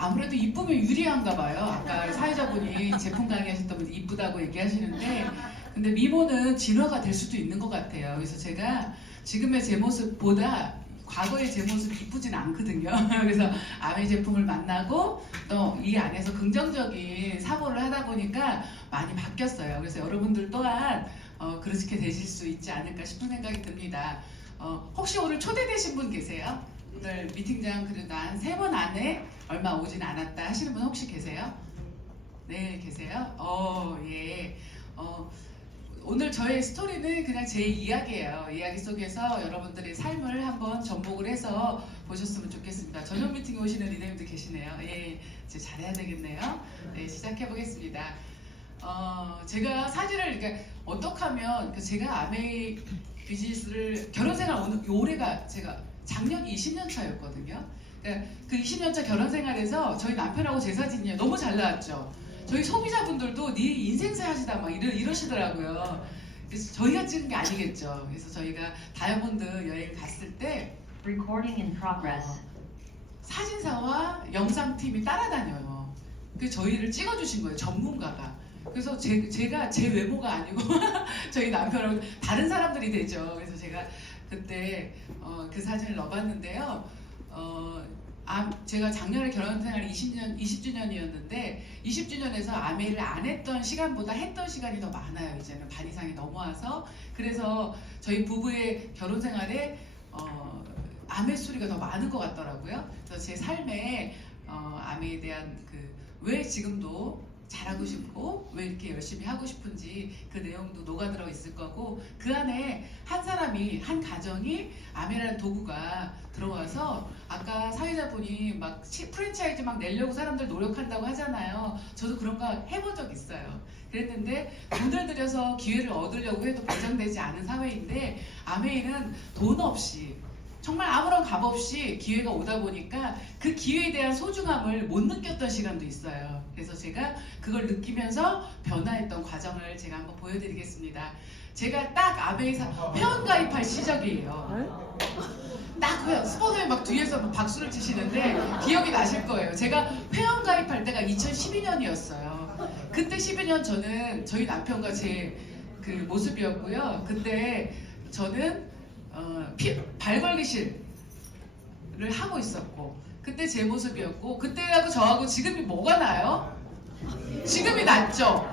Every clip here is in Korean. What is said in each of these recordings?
아무래도 이쁘면 유리한가 봐요. 아까 사회자분이 제품 강의하셨던 분이 이쁘다고 얘기하시는데, 근데 미모는 진화가 될 수도 있는 것 같아요. 그래서 제가 지금의 제 모습보다 과거의 제 모습이 이쁘진 않거든요. 그래서 아메 제품을 만나고 또 이 안에서 긍정적인 사고를 하다 보니까 많이 바뀌었어요. 그래서 여러분들 또한 그렇게 되실 수 있지 않을까 싶은 생각이 듭니다. 혹시 오늘 초대되신 분 계세요? 오늘 미팅장 그래도 한 3번 안에 얼마 오진 않았다 하시는 분 혹시 계세요? 네, 계세요? 예. 오늘 저의 스토리는 그냥 제 이야기예요. 이야기 속에서 여러분들의 삶을 한번 접목을 해서 보셨으면 좋겠습니다. 저녁 미팅에 오시는 리더님들 계시네요. 예, 이제 잘해야 되겠네요. 네, 시작해 보겠습니다. 제가 사진을 그러니까 어떻게 하면 제가 아메이 비즈니스를 결혼생활 올해가 제가 작년이 20년 차였거든요. 그러니까 그 20년 차 결혼생활에서 저희 남편하고 제 사진이 너무 잘 나왔죠. 저희 소비자분들도 네 인생사 하시다 막 이러시더라고요. 그래서 저희가 찍은 게 아니겠죠. 그래서 저희가 다이아몬드 여행 갔을 때 Recording in progress. 사진사와 영상팀이 따라다녀요. 그래서 저희를 찍어주신 거예요. 전문가가. 그래서 제가 제 외모가 아니고 저희 남편하고 다른 사람들이 되죠. 그래서 제가 그때 그 사진을 넣어봤는데요. 제가 작년에 결혼생활이 20주년이었는데 20주년에서 아메를 안 했던 시간보다 했던 시간이 더 많아요. 이제는 반 이상이 넘어와서. 그래서 저희 부부의 결혼생활에 아메 소리가 더 많은 것 같더라고요. 그래서 제 삶에 아메에 대한 왜 지금도 잘하고 싶고 왜 이렇게 열심히 하고 싶은지 그 내용도 녹아들어 있을 거고, 그 안에 한 사람이, 한 가정이 아메라는 도구가 들어와서, 아까 사회자분이 막 프랜차이즈 막 내려고 사람들 노력한다고 하잖아요. 저도 그런 거 해본 적 있어요. 그랬는데 돈을 들여서 기회를 얻으려고 해도 보장되지 않은 사회인데, 아메이는 돈 없이 정말 아무런 값 없이 기회가 오다 보니까 그 기회에 대한 소중함을 못 느꼈던 시간도 있어요. 그래서 제가 그걸 느끼면서 변화했던 과정을 제가 한번 보여드리겠습니다. 제가 딱 아베이사 회원가입할 시작이에요. 딱 스포츠에 막 뒤에서 막 박수를 치시는데 기억이 나실 거예요. 제가 회원가입할 때가 2012년이었어요. 그때 12년 저는 저희 남편과 제 그 모습이었고요. 그때 저는 발관리실을 하고 있었고, 그때 제 모습이었고, 그때하고 저하고 지금이 뭐가 나요? 지금이 낫죠?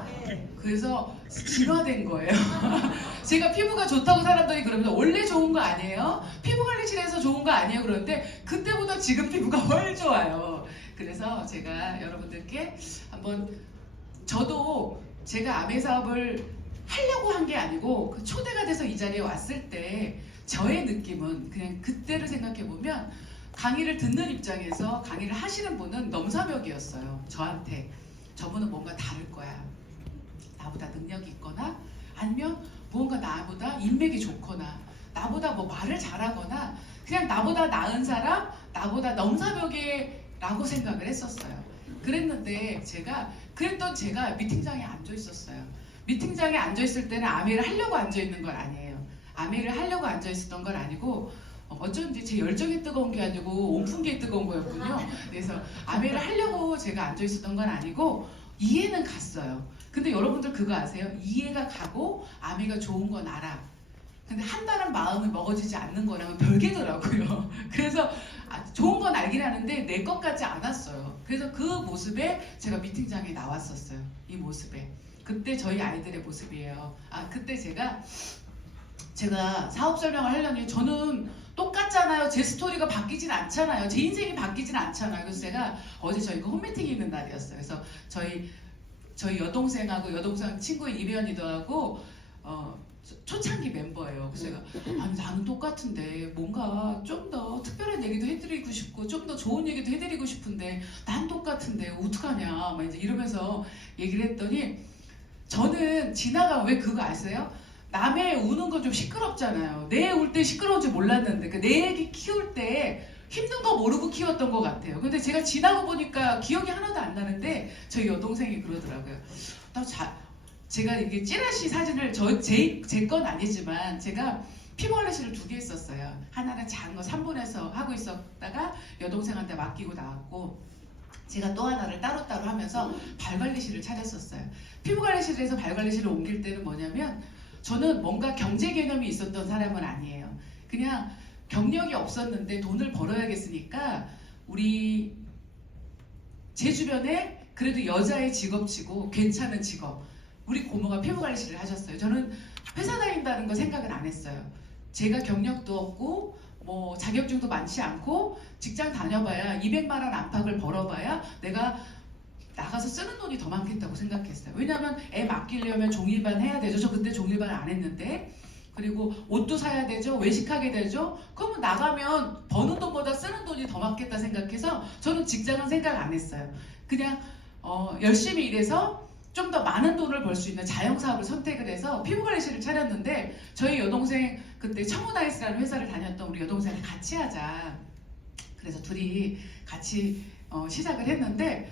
그래서 진화된 거예요. 제가 피부가 좋다고 사람들이 그러면 원래 좋은 거 아니에요? 피부관리실에서 좋은 거 아니에요? 그런데 그때보다 지금 피부가 훨 좋아요. 그래서 제가 여러분들께 한번, 저도 제가 아메 사업을 하려고 한 게 아니고 그 초대가 돼서 이 자리에 왔을 때 저의 느낌은 그냥 그때를 생각해보면, 강의를 듣는 입장에서 강의를 하시는 분은 넘사벽이었어요. 저한테. 저분은 뭔가 다를 거야. 나보다 능력이 있거나, 아니면 무언가 나보다 인맥이 좋거나, 나보다 뭐 말을 잘하거나, 그냥 나보다 나은 사람, 나보다 넘사벽이라고 생각을 했었어요. 그랬는데 그랬던 제가 미팅장에 앉아 있었어요. 미팅장에 앉아 있을 때는 아메를 하려고 앉아 있는 건 아니에요. 아메를 하려고 앉아 있었던 건 아니고, 어쩐지 제 열정이 뜨거운 게 아니고 온풍기에 뜨거운 거였군요. 그래서 아메를 하려고 제가 앉아 있었던 건 아니고 이해는 갔어요. 근데 여러분들 그거 아세요? 이해가 가고 아메가 좋은 건 알아. 근데 한다는 마음이 먹어지지 않는 거랑은 별개더라고요. 그래서 좋은 건 알긴 하는데 내 것 같지 않았어요. 그래서 그 모습에 제가 미팅장에 나왔었어요. 이 모습에. 그때 저희 아이들의 모습이에요. 그때 제가 사업 설명을 하려니, 저는 똑같잖아요. 제 스토리가 바뀌진 않잖아요. 제 인생이 바뀌진 않잖아요. 그래서 제가 어제 저희가 홈미팅이 있는 날이었어요. 그래서 저희 여동생하고 여동생 친구인 이배연이도 하고 초창기 멤버예요. 그래서 제가 나는 똑같은데 뭔가 좀 더 특별한 얘기도 해드리고 싶고 좀 더 좋은 얘기도 해드리고 싶은데 난 똑같은데 어떡하냐 막 이제 이러면서 얘기를 했더니, 저는 왜 그거 아세요? 남의 우는 건 좀 시끄럽잖아요. 내 울 때 시끄러운 줄 몰랐는데, 내 애기 키울 때 힘든 거 모르고 키웠던 것 같아요. 근데 제가 지나고 보니까 기억이 하나도 안 나는데 저희 여동생이 그러더라고요. 제가 이게 찌라시 사진을 제 건 아니지만 제가 피부관리실을 2개 했었어요. 하나는 작은 거 3분에서 하고 있었다가 여동생한테 맡기고 나왔고, 제가 또 하나를 따로따로 하면서 발관리실을 차렸었어요. 피부관리실에서 발관리실을 옮길 때는 뭐냐면 저는 뭔가 경제 개념이 있었던 사람은 아니에요. 그냥 경력이 없었는데 돈을 벌어야겠으니까 제 주변에 그래도 여자의 직업치고 괜찮은 직업, 우리 고모가 피부관리실을 하셨어요. 저는 회사 다닌다는 거 생각은 안 했어요. 제가 경력도 없고 뭐 자격증도 많지 않고 직장 다녀봐야 200만 원 안팎을 벌어봐야 내가 나가서 쓰는 돈이 더 많겠다고 생각했어요. 왜냐하면 애 맡기려면 종일반 해야 되죠. 저 그때 종일반 안 했는데. 그리고 옷도 사야 되죠. 외식하게 되죠. 그러면 나가면 버는 돈보다 쓰는 돈이 더 많겠다 생각해서 저는 직장은 생각 안 했어요. 그냥 열심히 일해서 좀 더 많은 돈을 벌 수 있는 자영사업을 선택을 해서 피부관리실을 차렸는데 저희 여동생 그때 청우나이스라는 회사를 다녔던 우리 여동생이 같이 하자. 그래서 둘이 같이 시작을 했는데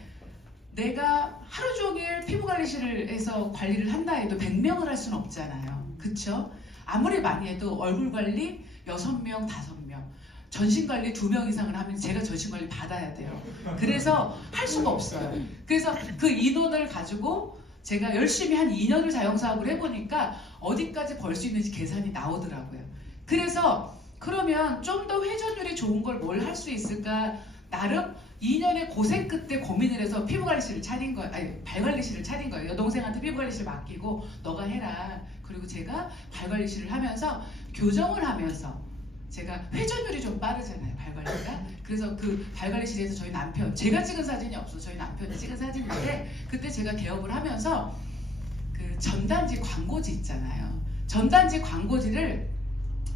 내가 하루 종일 피부관리실을 해서 관리를 한다 해도 100명을 할 수는 없잖아요. 그쵸? 아무리 많이 해도 얼굴 관리 6명, 5명, 전신 관리 2명 이상을 하면 제가 전신 관리 받아야 돼요. 그래서 할 수가 없어요. 그래서 그 인원을 가지고 제가 열심히 한 2년을 자영사업을 해보니까 어디까지 벌 수 있는지 계산이 나오더라고요. 그래서 그러면 좀 더 회전율이 좋은 걸 뭘 할 수 있을까 나름 2년의 고생 끝에 고민을 해서 피부관리실을 차린 거예요. 아니, 발관리실을 차린 거예요. 여동생한테 피부관리실 맡기고 너가 해라. 그리고 제가 발관리실을 하면서 교정을 하면서 제가 회전율이 좀 빠르잖아요. 발관리가. 그래서 그 발관리실에서 저희 남편, 제가 찍은 사진이 없어. 저희 남편이 찍은 사진인데 그때 제가 개업을 하면서 그 전단지 광고지 있잖아요. 전단지 광고지를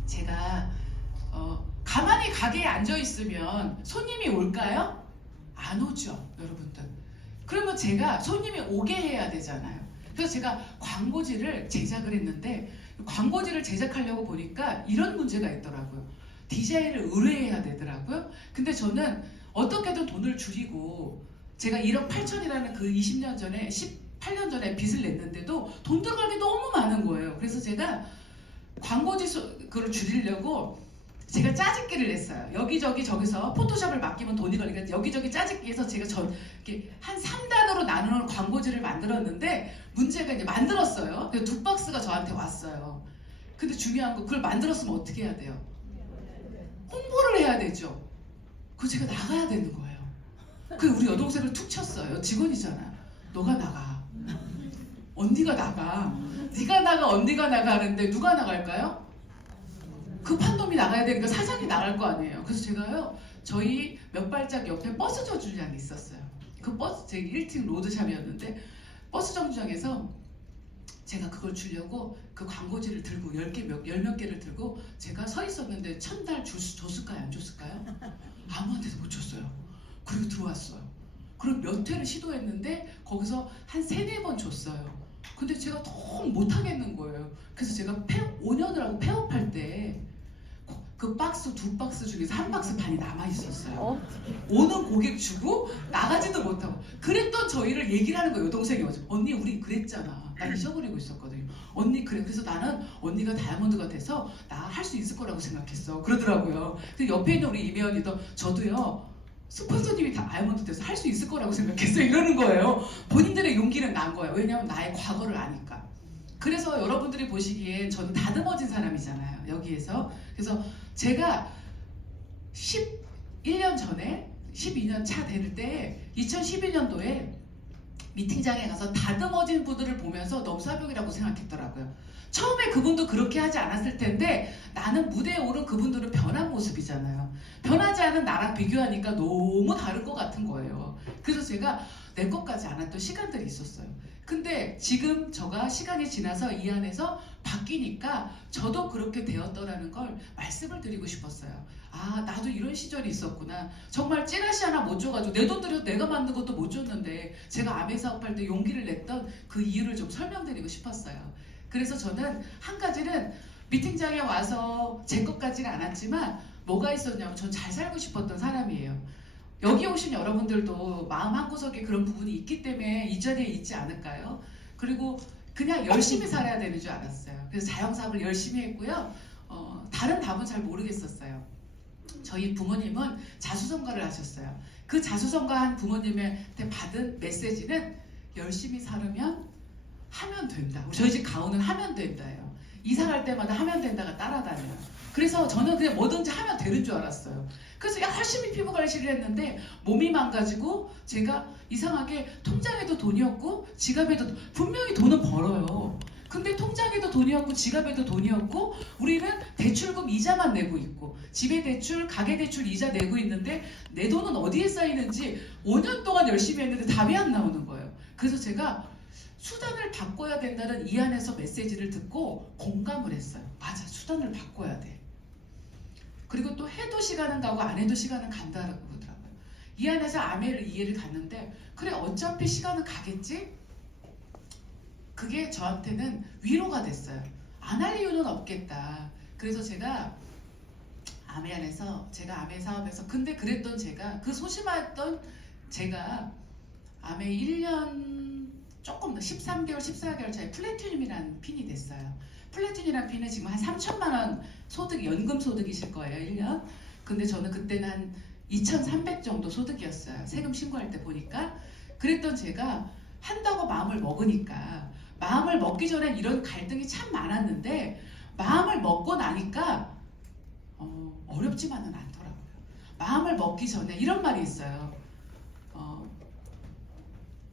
제가 가만히 가게에 앉아 있으면 손님이 올까요? 안 오죠, 여러분들. 그러면 제가 손님이 오게 해야 되잖아요. 그래서 제가 광고지를 제작을 했는데 광고지를 제작하려고 보니까 이런 문제가 있더라고요. 디자인을 의뢰해야 되더라고요. 근데 저는 어떻게든 돈을 줄이고 제가 1억 8천이라는 그 20년 전에 18년 전에 빚을 냈는데도 돈 들어갈 게 너무 많은 거예요. 그래서 제가 광고지 그걸 줄이려고 제가 짜집기를 냈어요. 여기저기 저기서 포토샵을 맡기면 돈이 걸리니까 여기저기 짜집기해서 제가 이렇게 한 3단으로 나누는 광고지를 만들었는데 문제가 이제 만들었어요. 근데 2박스가 저한테 왔어요. 근데 중요한 거 그걸 만들었으면 어떻게 해야 돼요? 홍보를 해야 되죠. 그거 제가 나가야 되는 거예요. 그 우리 여동생을 툭 쳤어요. 직원이잖아. 너가 나가. 언니가 나가. 네가 나가 언니가 나가 하는데 누가 나갈까요? 급한 놈이 나가야 되니까 사장이 나갈 거 아니에요. 그래서 제가요 저희 몇 발짝 옆에 버스 정류장이 있었어요. 그 버스 제 1층 로드샵이었는데 버스 정류장에서 제가 그걸 주려고 그 광고지를 들고 10몇 개를 들고 제가 서 있었는데 1000달 줬을까요? 안 줬을까요? 아무한테도 못 줬어요. 그리고 들어왔어요. 그리고 몇 회를 시도했는데 거기서 한 3-4번 줬어요. 근데 제가 너무 못하겠는 거예요. 그래서 제가 5년을 하고 폐업할 때 그 박스 2박스 중에서 1박스 반이 남아있었어요. 오는 고객 주고 나가지도 못하고 그랬던 저희를 얘기를 하는 거예요. 여동생이 와서 언니 우리 그랬잖아. 나 잊어버리고 있었거든요. 언니 그래. 그래서 나는 언니가 다이아몬드가 돼서 나 할 수 있을 거라고 생각했어. 그러더라고요. 근데 옆에 있는 우리 이매연이도 저도요. 스폰서님이 다 다이아몬드 돼서 할 수 있을 거라고 생각했어요. 이러는 거예요. 본인들의 용기는 난 거예요. 왜냐하면 나의 과거를 아니까. 그래서 여러분들이 보시기엔 저는 다듬어진 사람이잖아요. 여기에서. 그래서 제가 11년 전에 12년 차 될 때 2011년도에 미팅장에 가서 다듬어진 분들을 보면서 너무 사벽이라고 생각했더라고요. 처음에 그분도 그렇게 하지 않았을 텐데 나는 무대에 오른 그분들은 변한 모습이잖아요. 변하지 않은 나랑 비교하니까 너무 다를 것 같은 거예요. 그래서 제가 내 것까지 않았던 시간들이 있었어요. 근데 지금 저가 시간이 지나서 이 안에서 바뀌니까 저도 그렇게 되었더라는 걸 말씀을 드리고 싶었어요. 아 나도 이런 시절이 있었구나. 정말 찌라시 하나 못 줘가지고 내 돈 들여서 내가 만든 것도 못 줬는데 제가 아메 사업할 때 용기를 냈던 그 이유를 좀 설명드리고 싶었어요. 그래서 저는 한 가지는 미팅장에 와서 제 것까지는 않았지만 뭐가 있었냐면 전 잘 살고 싶었던 사람이에요. 여기 오신 여러분들도 마음 한구석에 그런 부분이 있기 때문에 이 자리에 있지 않을까요? 그리고 그냥 열심히 살아야 되는 줄 알았어요. 그래서 자영사업을 열심히 했고요. 다른 답은 잘 모르겠었어요. 저희 부모님은 자수성가를 하셨어요. 그 자수성가한 부모님한테 받은 메시지는 열심히 살으면 하면 된다. 저희 집 가훈은 하면 된다예요. 이사 갈 때마다 하면 된다가 따라다녀요. 그래서 저는 그냥 뭐든지 하면 되는 줄 알았어요. 그래서 열심히 피부 관리를 했는데 몸이 망가지고 제가 이상하게 통장에도 돈이 없고 지갑에도 분명히 돈은 벌어요. 근데 통장에도 돈이 없고 지갑에도 돈이 없고 우리는 대출금 이자만 내고 있고 집에 대출, 가계 대출 이자 내고 있는데 내 돈은 어디에 쌓이는지 5년 동안 열심히 했는데 답이 안 나오는 거예요. 그래서 제가 수단을 바꿔야 된다는 이 안에서 메시지를 듣고 공감을 했어요. 맞아, 수단을 바꿔야 돼. 그리고 또 해도 시간은 가고 안 해도 시간은 간다고 그러더라고요. 이 안에서 아메를 이해를 갔는데 그래 어차피 시간은 가겠지? 그게 저한테는 위로가 됐어요. 안 할 이유는 없겠다. 그래서 제가 아메 안에서 제가 아메 사업에서 근데 그랬던 제가 그 소심했던 제가 아메 1년 조금 더 13개월 14개월 차에 플래티늄이라는 핀이 됐어요. 플래티늄이라는 핀은 지금 한 3천만 원 소득 연금 소득이실 거예요 1년. 근데 저는 그때는 한 2,300 정도 소득이었어요. 세금 신고할 때 보니까. 그랬던 제가 한다고 마음을 먹으니까 마음을 먹기 전엔 이런 갈등이 참 많았는데 마음을 먹고 나니까 어렵지만은 않더라고요. 마음을 먹기 전에 이런 말이 있어요.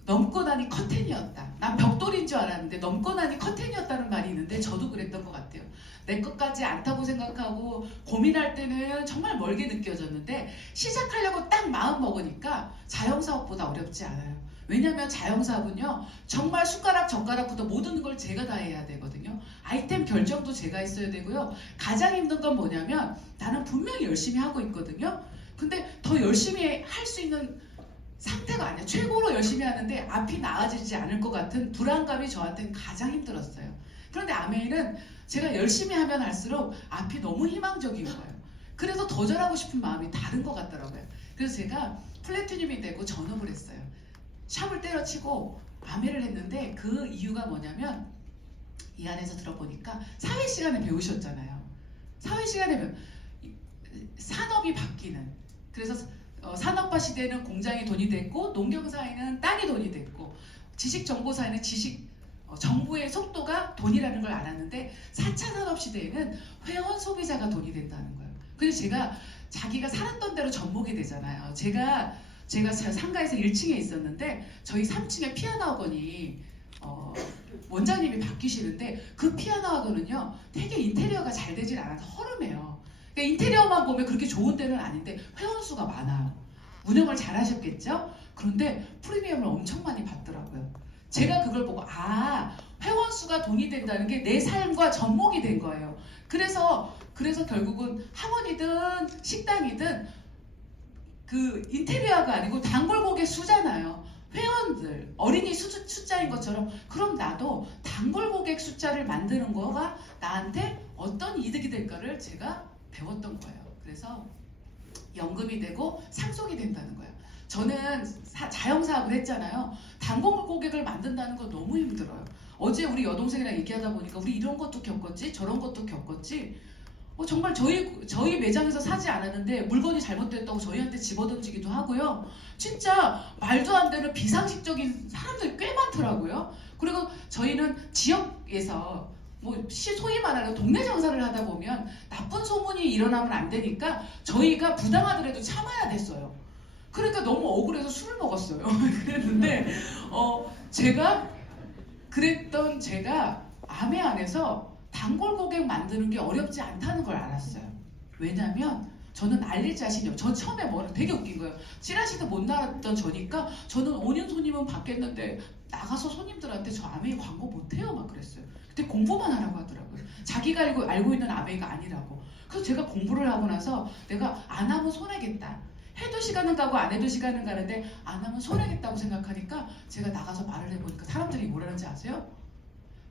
넘고 나니 커튼이었다. 난 벽돌인 줄 알았는데 넘고 나니 커튼이었다는 말이 있는데 저도 그랬던 것 같아요. 내 것까지 않다고 생각하고 고민할 때는 정말 멀게 느껴졌는데 시작하려고 딱 마음 먹으니까 자영사업보다 어렵지 않아요. 왜냐하면 자영사업은요 정말 숟가락 젓가락부터 모든 걸 제가 다 해야 되거든요. 아이템 결정도 제가 했어야 되고요. 가장 힘든 건 뭐냐면 나는 분명히 열심히 하고 있거든요. 근데 더 열심히 할 수 있는 상태가 아니야. 최고로 열심히 하는데 앞이 나아지지 않을 것 같은 불안감이 저한테는 가장 힘들었어요. 그런데 아메이는 제가 열심히 하면 할수록 앞이 너무 희망적인 거예요. 그래서 더 잘하고 싶은 마음이 다른 것 같더라고요. 그래서 제가 플래티늄이 되고 전업을 했어요. 샵을 때려치고 아메를 했는데 그 이유가 뭐냐면 이 안에서 들어보니까 사회 시간에 배우셨잖아요. 사회 시간에 산업이 바뀌는 그래서 산업화 시대에는 공장이 돈이 됐고 농경사회는 땅이 돈이 됐고 지식정보사회는 정부의 속도가 돈이라는 걸 알았는데 4차 산업 시대에는 회원 소비자가 돈이 된다는 거예요. 그래서 제가 자기가 살았던 대로 접목이 되잖아요. 제가 상가에서 1층에 있었는데 저희 3층에 피아노 학원이 원장님이 바뀌시는데 그 피아노 학원은요 되게 인테리어가 잘 되질 않아서 허름해요. 그러니까 인테리어만 보면 그렇게 좋은 데는 아닌데 회원수가 많아요. 운영을 잘 하셨겠죠? 그런데 프리미엄을 엄청 많이 받더라고요. 제가 그걸 보고 회원수가 돈이 된다는 게 내 삶과 접목이 된 거예요. 그래서 결국은 학원이든 식당이든 그 인테리어가 아니고 단골 고객 수잖아요. 회원들, 어린이 숫자인 것처럼 그럼 나도 단골 고객 숫자를 만드는 거가 나한테 어떤 이득이 될까를 제가 배웠던 거예요. 그래서 연금이 되고 상속이 된다는 거예요. 저는 자영사업을 했잖아요. 단골 고객을 만든다는 거 너무 힘들어요. 어제 우리 여동생이랑 얘기하다 보니까 우리 이런 것도 겪었지 저런 것도 겪었지 정말 저희 매장에서 사지 않았는데 물건이 잘못됐다고 저희한테 집어던지기도 하고요. 진짜 말도 안 되는 비상식적인 사람들이 꽤 많더라고요. 그리고 저희는 지역에서 소위 말하는 동네 장사를 하다 보면 나쁜 소문이 일어나면 안 되니까 저희가 부당하더라도 참아야 됐어요. 그러니까 너무 억울해서 술을 먹었어요. 그랬는데 제가 아메 안에서 단골 고객 만드는 게 어렵지 않다는 걸 알았어요. 왜냐면 저는 알릴 자신이 없어요. 저 처음에 되게 웃긴 거예요. 찌라시도 못 나왔던 저니까 저는 5년 손님은 받겠는데 나가서 손님들한테 저 아메이 광고 못해요 막 그랬어요. 근데 공부만 하라고 하더라고요. 자기가 알고 있는 아메이가 아니라고. 그래서 제가 공부를 하고 나서 내가 안 하면 손해겠다. 해도 시간은 가고 안 해도 시간은 가는데 안 하면 손해겠다고 생각하니까 제가 나가서 말을 해보니까 사람들이 뭐라는지 아세요?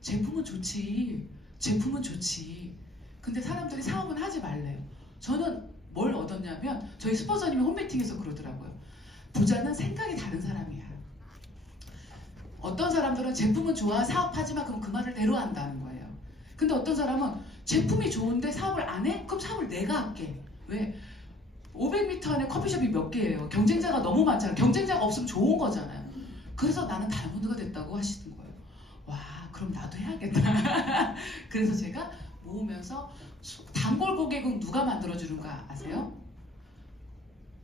제품은 좋지. 제품은 좋지. 근데 사람들이 사업은 하지 말래요. 저는 뭘 얻었냐면 저희 스폰서님이 홈미팅에서 그러더라고요. 부자는 생각이 다른 사람이야. 어떤 사람들은 제품은 좋아 사업하지마 그럼 그 말을 대로 한다는 거예요. 근데 어떤 사람은 제품이 좋은데 사업을 안 해? 그럼 사업을 내가 할게. 왜? 500m 안에 커피숍이 몇 개예요. 경쟁자가 너무 많잖아요. 경쟁자가 없으면 좋은 거잖아요. 그래서 나는 다이아몬드가 됐다고 하시는 거예요. 와, 그럼 나도 해야겠다. 그래서 제가 모으면서 단골 고객은 누가 만들어주는가 아세요?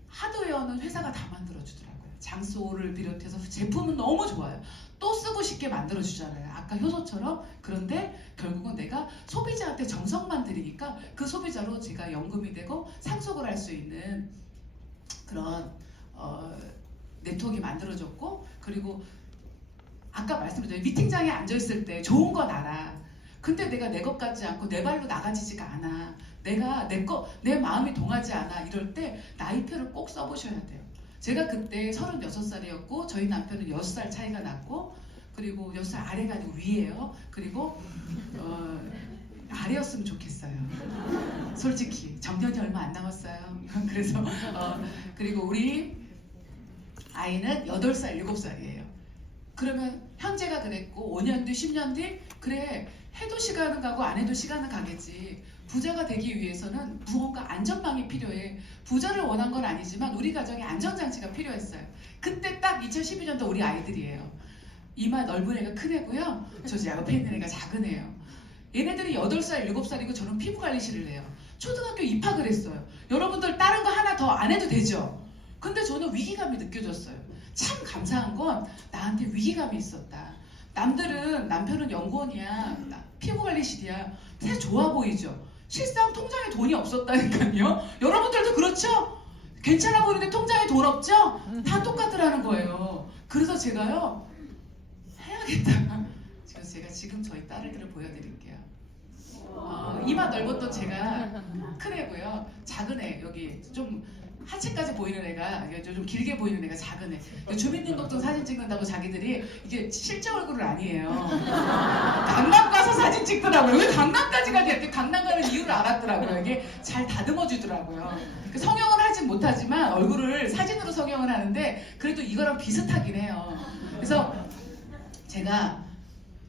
하드웨어는 회사가 다 만들어주더라고요. 장소를 비롯해서 제품은 너무 좋아요. 또 쓰고 싶게 만들어주잖아요. 아까 효소처럼. 그런데 결국은 내가 소비자한테 정성만 들이니까 그 소비자로 제가 연금이 되고 상속을 할 수 있는 그런 네트워크가 만들어졌고, 그리고 아까 말씀드렸죠. 미팅장에 앉아있을 때 좋은 건 알아. 근데 내가 내 것 같지 않고 내 발로 나가지지가 않아. 내가 내 마음이 동하지 않아. 이럴 때 나이표를 꼭 써보셔야 돼요. 제가 그때 36살이었고 저희 남편은 6살 차이가 났고, 그리고 6살 아래가 아니고 위예요. 그리고 아래였으면 좋겠어요. 솔직히 정년이 얼마 안 남았어요. 그래서 그리고 우리 아이는 8살, 7살이에요. 그러면 현재가 그랬고 5년 뒤, 10년 뒤 그래 해도 시간은 가고 안 해도 시간은 가겠지. 부자가 되기 위해서는 무언가 안전망이 필요해. 부자를 원한 건 아니지만 우리 가정에 안전장치가 필요했어요. 그때 딱 2012년도 우리 아이들이에요. 이마 넓은 애가 큰 애고요. 저 옆에 있는 애가 작은 애예요. 얘네들이 8살, 7살이고 저는 피부관리실을 해요. 초등학교 입학을 했어요. 여러분들 다른 거 하나 더 안 해도 되죠? 근데 저는 위기감이 느껴졌어요. 참 감사한 건 나한테 위기감이 있었다. 남들은 남편은 연구원이야, 피부관리실이야, 새 좋아 보이죠? 실상 통장에 돈이 없었다니까요. 여러분들도 그렇죠? 괜찮아 보이는데 통장에 돈 없죠? 다 똑같더라는 거예요. 그래서 제가요 해야겠다. 그래서 제가 지금 저희 딸들을 보여드릴게요. 이마 넓었던 제가 큰 애고요. 작은 애, 여기 좀 하체까지 보이는 애가, 좀 길게 보이는 애가 작은 애. 주민등록증 사진 찍는다고 자기들이 이게 실제 얼굴은 아니에요. 강남 가서 사진 찍더라고요. 왜 강남까지 가지? 이렇게 강남 가는 이유를 알았더라고요. 이게 잘 다듬어 주더라고요. 성형은 하진 못하지만 얼굴을 사진으로 성형을 하는데 그래도 이거랑 비슷하긴 해요. 그래서 제가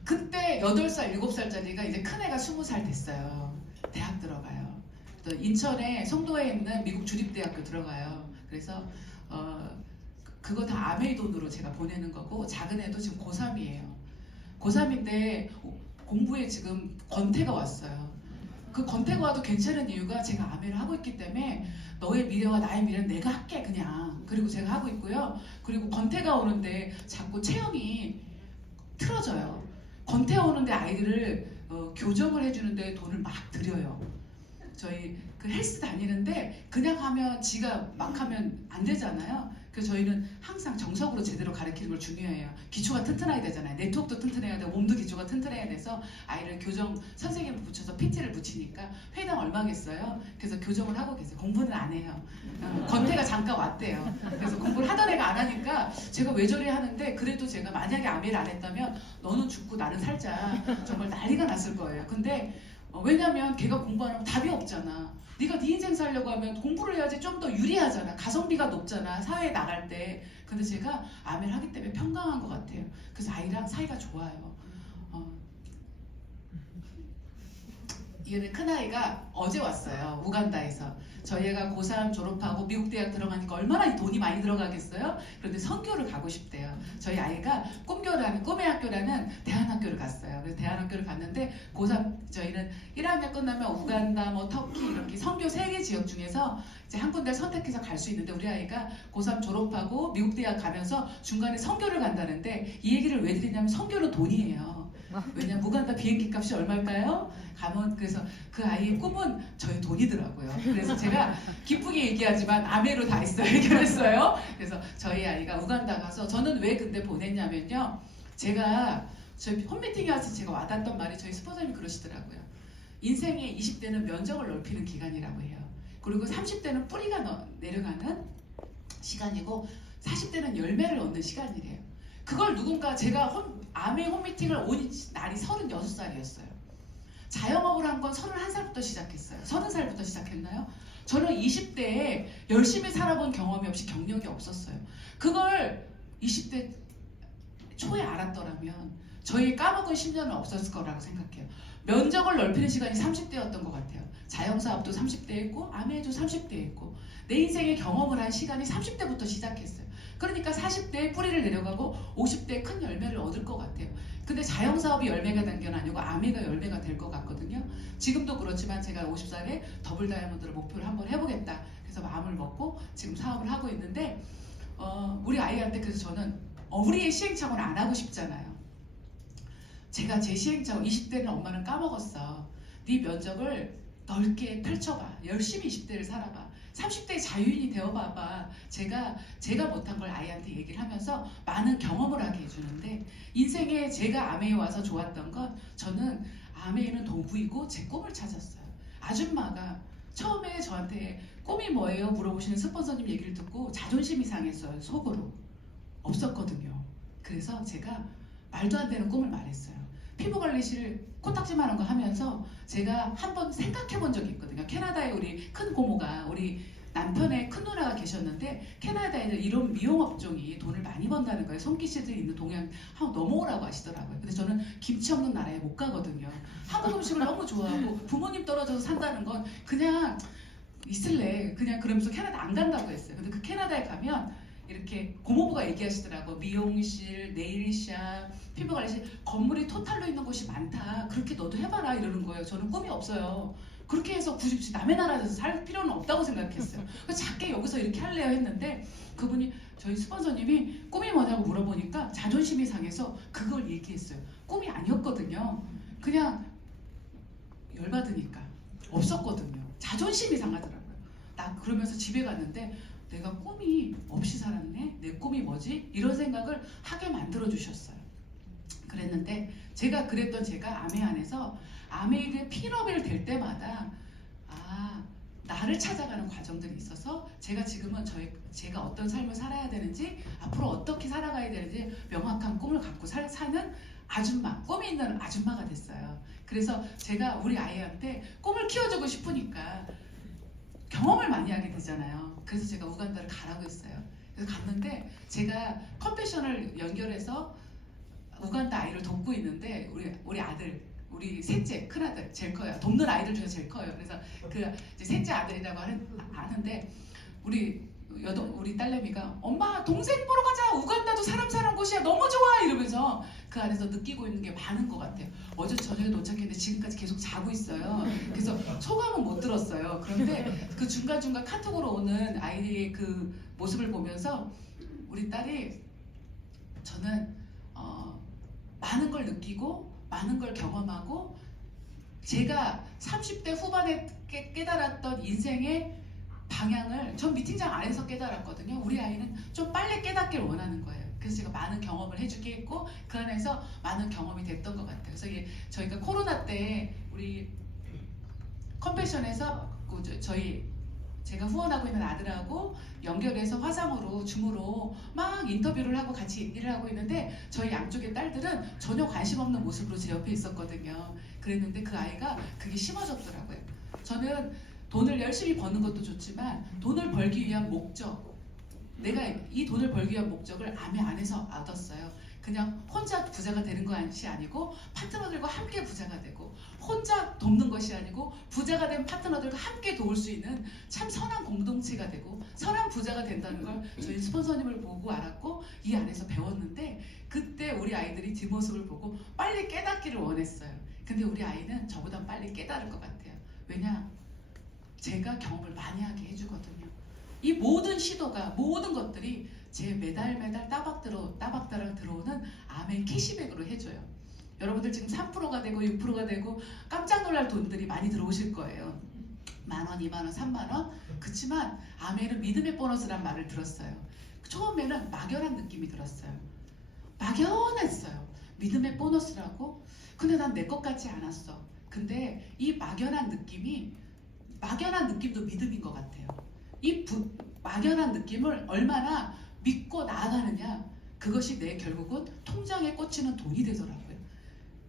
그때 8살, 7살짜리가 이제 큰 애가 20살 됐어요. 대학 들어가요. 또 인천에 송도에 있는 미국 주립대학교 들어가요. 그래서 그거 다 아메이 돈으로 제가 보내는 거고, 작은 애도 지금 고3이에요. 고3인데 공부에 지금 권태가 왔어요. 그 권태가 와도 괜찮은 이유가 제가 아메를 하고 있기 때문에 너의 미래와 나의 미래는 내가 할게 그냥. 그리고 제가 하고 있고요. 그리고 권태가 오는데 자꾸 체형이 틀어져요. 권태 오는데 아이들을 교정을 해주는데 돈을 막 들여요. 저희 그 헬스 다니는데 그냥 하면 지가 막 하면 안 되잖아요. 그래서 저희는 항상 정석으로 제대로 가르치는 걸 중요해요. 기초가 튼튼해야 되잖아요. 네트워크도 튼튼해야 되고 몸도 기초가 튼튼해야 돼서 아이를 교정 선생님을 붙여서 PT를 붙이니까 회당 얼마겠어요? 그래서 교정을 하고 계세요. 공부는 안 해요. 권태가 잠깐 왔대요. 그래서 공부를 하던 애가 안 하니까 제가 왜 저래 하는데, 그래도 제가 만약에 아메를 안 했다면 너는 죽고 나는 살자, 정말 난리가 났을 거예요. 근데 왜냐면 걔가 공부 안 하면 답이 없잖아. 네가 네 인생 살려고 하면 공부를 해야지 좀 더 유리하잖아. 가성비가 높잖아, 사회에 나갈 때. 근데 제가 아메를 하기 때문에 평강한 것 같아요. 그래서 아이랑 사이가 좋아요. 얘는 큰아이가 어제 왔어요. 우간다에서. 저희 애가 고3 졸업하고 미국 대학 들어가니까 얼마나 돈이 많이 들어가겠어요? 그런데 선교를 가고 싶대요. 저희 아이가 꿈의 학교라는 대안학교를 갔어요. 그래서 대안학교를 갔는데 고3 저희는 1학년 끝나면 우간다, 터키 이렇게 선교 3개 지역 중에서 이제 한 군데 선택해서 갈 수 있는데, 우리 아이가 고3 졸업하고 미국 대학 가면서 중간에 선교를 간다는데, 이 얘기를 왜 드리냐면 선교는 돈이에요. 왜냐면 우간다 비행기 값이 얼마일까요? 가면. 그래서 그 아이의 꿈은 저희 돈이더라고요. 그래서 제가 기쁘게 얘기하지만 아메로 다 했어요. 해결했어요. 그래서 저희 아이가 우간다 가서, 저는 왜 근데 보냈냐면요, 제가 저희 홈미팅에 와서 제가 와닿았던 말이, 저희 스포자님이 그러시더라고요. 인생의 20대는 면적을 넓히는 기간이라고 해요. 그리고 30대는 뿌리가 내려가는 시간이고 40대는 열매를 얻는 시간이래요. 그걸 누군가, 제가 아메 홈미팅을 온 날이 36살이었어요. 자영업을 한 건 31살부터 시작했어요. 30살부터 시작했나요? 저는 20대에 열심히 살아본 경험이 없이 경력이 없었어요. 그걸 20대 초에 알았더라면 저희 까먹은 10년은 없었을 거라고 생각해요. 면적을 넓히는 시간이 30대였던 것 같아요. 자영사업도 30대 했고 아메도 30대 했고, 내 인생의 경험을 한 시간이 30대부터 시작했어요. 그러니까 40대에 뿌리를 내려가고 50대에 큰 열매를 얻을 것 같아요. 근데 자영사업이 열매가 된 게 아니고 아메가 열매가 될 것 같거든요. 지금도 그렇지만 제가 50살에 더블 다이아몬드를 목표를 한번 해보겠다. 그래서 마음을 먹고 지금 사업을 하고 있는데 우리 아이한테 그래서 저는 우리의 시행착오는 안 하고 싶잖아요. 제가 제 시행착오 20대는 엄마는 까먹었어. 네 면적을 넓게 펼쳐봐. 열심히 20대를 살아봐. 30대 자유인이 되어봐봐. 제가 못한 걸 아이한테 얘기를 하면서 많은 경험을 하게 해주는데 인생에 제가 아메에 와서 좋았던 건 저는 아메는 도구이고 제 꿈을 찾았어요. 아줌마가 처음에 저한테 꿈이 뭐예요? 물어보시는 스폰서님 얘기를 듣고 자존심이 상했어요. 속으로. 없었거든요. 그래서 제가 말도 안 되는 꿈을 말했어요. 피부관리실 코딱지만한 거 하면서 제가 한번 생각해 본 적이 있거든요. 캐나다에 우리 큰 고모가 우리 남편의 큰 누나가 계셨는데 캐나다에는 이런 미용 업종이 돈을 많이 번다는 거예요. 손기시들이 있는 동양 한번 넘어오라고 하시더라고요. 근데 저는 김치 없는 나라에 못 가거든요. 한국 음식을 너무 좋아하고 부모님 떨어져서 산다는 건 그냥 있을래. 그냥 그러면서 캐나다 안 간다고 했어요. 근데 그 캐나다에 가면 이렇게 고모부가 얘기하시더라고. 미용실, 네일샵, 피부관리실 건물이 토탈로 있는 곳이 많다. 그렇게 너도 해봐라 이러는 거예요. 저는 꿈이 없어요. 그렇게 해서 굳이 남의 나라에서 살 필요는 없다고 생각했어요. 그래서 작게 여기서 이렇게 할래요 했는데 그분이 저희 스폰서님이 꿈이 뭐냐고 물어보니까 자존심이 상해서 그걸 얘기했어요. 꿈이 아니었거든요. 그냥 열받으니까 없었거든요. 자존심이 상하더라고요. 나 그러면서 집에 갔는데 내가 꿈이 없이 살았네? 내 꿈이 뭐지? 이런 생각을 하게 만들어 주셨어요. 그랬는데 제가 그랬던 제가 아메 안에서 아메이드 핀업을 될 때마다 나를 찾아가는 과정들이 있어서 제가 지금은 제가 어떤 삶을 살아야 되는지 앞으로 어떻게 살아가야 되는지 명확한 꿈을 갖고 사는 아줌마, 꿈이 있는 아줌마가 됐어요. 그래서 제가 우리 아이한테 꿈을 키워주고 싶으니까 경험을 많이 하게 되잖아요. 그래서 제가 우간다를 가라고 했어요. 그래서 갔는데 제가 컴패션을 연결해서 우간다 아이를 돕고 있는데 우리 아들, 우리 셋째 큰아들 제일 커요. 돕는 아이들 중에 제일 커요. 그래서 그 이제 셋째 아들이라고 아는데 우리 딸내미가 엄마 동생 보러 가자. 우간다도 사람 사는 곳이야. 너무 좋아 이러면서 그 안에서 느끼고 있는 게 많은 것 같아요. 어제 저녁에 도착했는데 지금까지 계속 자고 있어요. 그래서 소감은 못 들었어요. 그런데 그 중간중간 카톡으로 오는 아이의 그 모습을 보면서 우리 딸이 저는 많은 걸 느끼고 많은 걸 경험하고 제가 30대 후반에 깨달았던 인생의 방향을 전 미팅장 안에서 깨달았거든요. 우리 아이는 좀 빨리 깨닫길 원하는 거예요. 그래서 제가 많은 경험을 해주게 했고 그 안에서 많은 경험이 됐던 것 같아요. 그래서 저희가 코로나 때 우리 컴패션에서 제가 후원하고 있는 아들하고 연결해서 화상으로 줌으로 막 인터뷰를 하고 같이 얘기를 하고 있는데 저희 양쪽의 딸들은 전혀 관심 없는 모습으로 제 옆에 있었거든요. 그랬는데 그 아이가 그게 심어졌더라고요. 저는 돈을 열심히 버는 것도 좋지만 돈을 벌기 위한 목적, 내가 이 돈을 벌기 위한 목적을 아메 안에서 얻었어요. 그냥 혼자 부자가 되는 것이 아니고 파트너들과 함께 부자가 되고 혼자 돕는 것이 아니고 부자가 된 파트너들과 함께 도울 수 있는 참 선한 공동체가 되고 선한 부자가 된다는 걸 저희 스폰서님을 보고 알았고 이 안에서 배웠는데 그때 우리 아이들이 뒷모습을 보고 빨리 깨닫기를 원했어요. 근데 우리 아이는 저보다 빨리 깨달을 것 같아요. 왜냐? 제가 경험을 많이 하게 해주거든요. 이 모든 시도가 모든 것들이 제 매달 따박따박 들어오는 아멘 캐시백으로 해줘요. 여러분들 지금 3%가 되고 6%가 되고 깜짝 놀랄 돈들이 많이 들어오실 거예요. 10,000원, 20,000원, 30,000원. 그치만 아멘은 믿음의 보너스란 말을 들었어요. 처음에는 막연한 느낌이 들었어요. 막연했어요. 믿음의 보너스라고? 근데 난 내 것 같지 않았어. 근데 이 막연한 느낌도 믿음인 것 같아요. 이 막연한 느낌을 얼마나 믿고 나아가느냐, 그것이 내 결국은 통장에 꽂히는 돈이 되더라고요.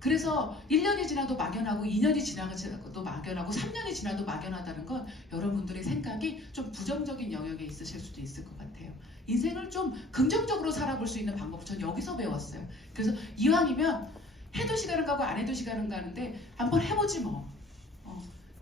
그래서 1년이 지나도 막연하고 2년이 지나도 막연하고 3년이 지나도 막연하다는 건 여러분들의 생각이 좀 부정적인 영역에 있으실 수도 있을 것 같아요. 인생을 좀 긍정적으로 살아볼 수 있는 방법을 전 여기서 배웠어요. 그래서 이왕이면 해도 시간은 가고 안 해도 시간은 가는데 한번 해보지 뭐.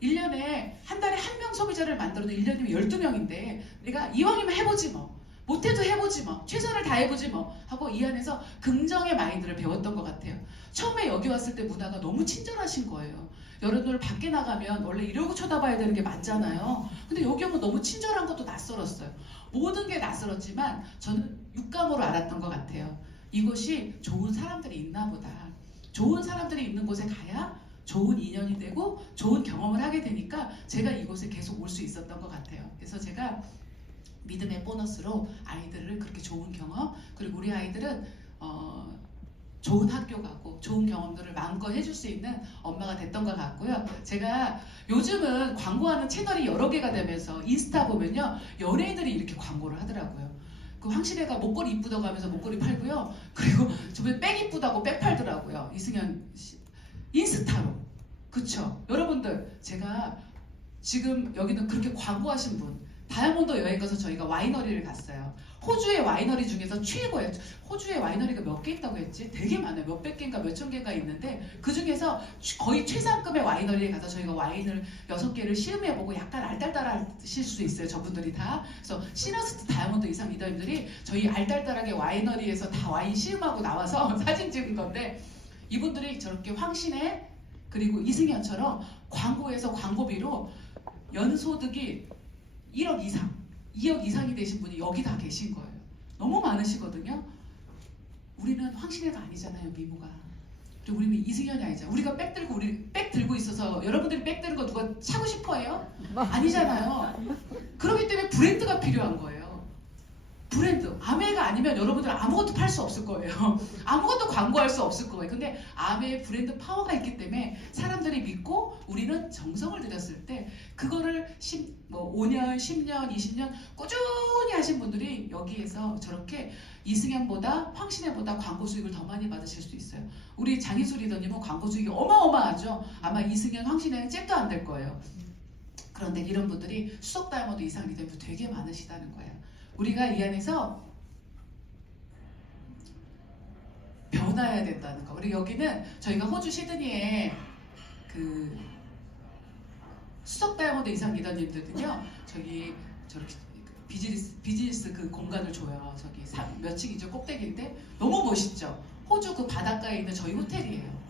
1년에 한 달에 한 명 소비자를 만들어도 1년이면 12명인데 내가 이왕이면 해보지 뭐. 못해도 해보지 뭐. 최선을 다해보지 뭐. 하고 이 안에서 긍정의 마인드를 배웠던 것 같아요. 처음에 여기 왔을 때 문화가 너무 친절하신 거예요. 여러분들 밖에 나가면 원래 이러고 쳐다봐야 되는 게 맞잖아요. 근데 여기 오면 너무 친절한 것도 낯설었어요. 모든 게 낯설었지만 저는 육감으로 알았던 것 같아요. 이곳이 좋은 사람들이 있나 보다. 좋은 사람들이 있는 곳에 가야 좋은 인연이 되고 좋은 경험을 하게 되니까 제가 이곳에 계속 올 수 있었던 것 같아요. 그래서 제가 믿음의 보너스로 아이들을 그렇게 좋은 경험, 그리고 우리 아이들은 좋은 학교 가고 좋은 경험들을 마음껏 해줄 수 있는 엄마가 됐던 것 같고요. 제가 요즘은 광고하는 채널이 여러 개가 되면서 인스타 보면요, 연예인들이 이렇게 광고를 하더라고요. 그 황신혜가 목걸이 이쁘다고 하면서 목걸이 팔고요. 그리고 저번에 백 이쁘다고 백 팔더라고요. 이승현 씨. 인스타로. 그쵸? 여러분들, 제가 지금 여기는 그렇게 광고하신 분, 다이아몬드 여행 가서 저희가 와이너리를 갔어요. 호주의 와이너리 중에서 최고예요. 호주의 와이너리가 몇 개 있다고 했지? 되게 많아요. 몇백 개인가 몇천 개가 있는데 그 중에서 거의 최상급의 와이너리에 가서 저희가 와인을 6개를 시음해보고 약간 알딸딸하실 수도 있어요. 저분들이 다. 그래서 시너스트 다이아몬드 이상 리더님들이 저희 알딸딸하게 와이너리에서 다 와인 시음하고 나와서 사진 찍은 건데, 이분들이 저렇게 황신혜 그리고 이승현처럼 광고에서 광고비로 연소득이 1억 이상, 2억 이상이 되신 분이 여기 다 계신 거예요. 너무 많으시거든요. 우리는 황신혜가 아니잖아요, 미모가. 그리고 우리는 이승현이 아니잖아요. 우리가 우리 백 들고 있어서 여러분들이 백 드는 거 누가 사고 싶어해요? 아니잖아요. 그렇기 때문에 브랜드가 필요한 거예요. 브랜드. 아메가 아니면 여러분들 아무것도 팔 수 없을 거예요. 아무것도 광고할 수 없을 거예요. 근데 아메의 브랜드 파워가 있기 때문에 사람들이 믿고 우리는 정성을 들였을 때 그거를 5년, 10년, 20년 꾸준히 하신 분들이 여기에서 저렇게 이승현보다 황신혜보다 광고 수익을 더 많이 받으실 수 있어요. 우리 장희수 리더님은 광고 수익이 어마어마하죠. 아마 이승현, 황신혜는 잽도 안 될 거예요. 그런데 이런 분들이 수석 다이아몬드 이상 리더님도 되게 많으시다는 거예요. 우리가 이 안에서 변화해야 된다는 거. 우리 여기는 저희가 호주 시드니에 그 수석 다이아몬드 이상 리더님들은요, 저기 저렇게 비즈니스 그 공간을 줘요. 저기 몇 층이죠? 꼭대기인데 너무 멋있죠. 호주 그 바닷가에 있는 저희 호텔이에요.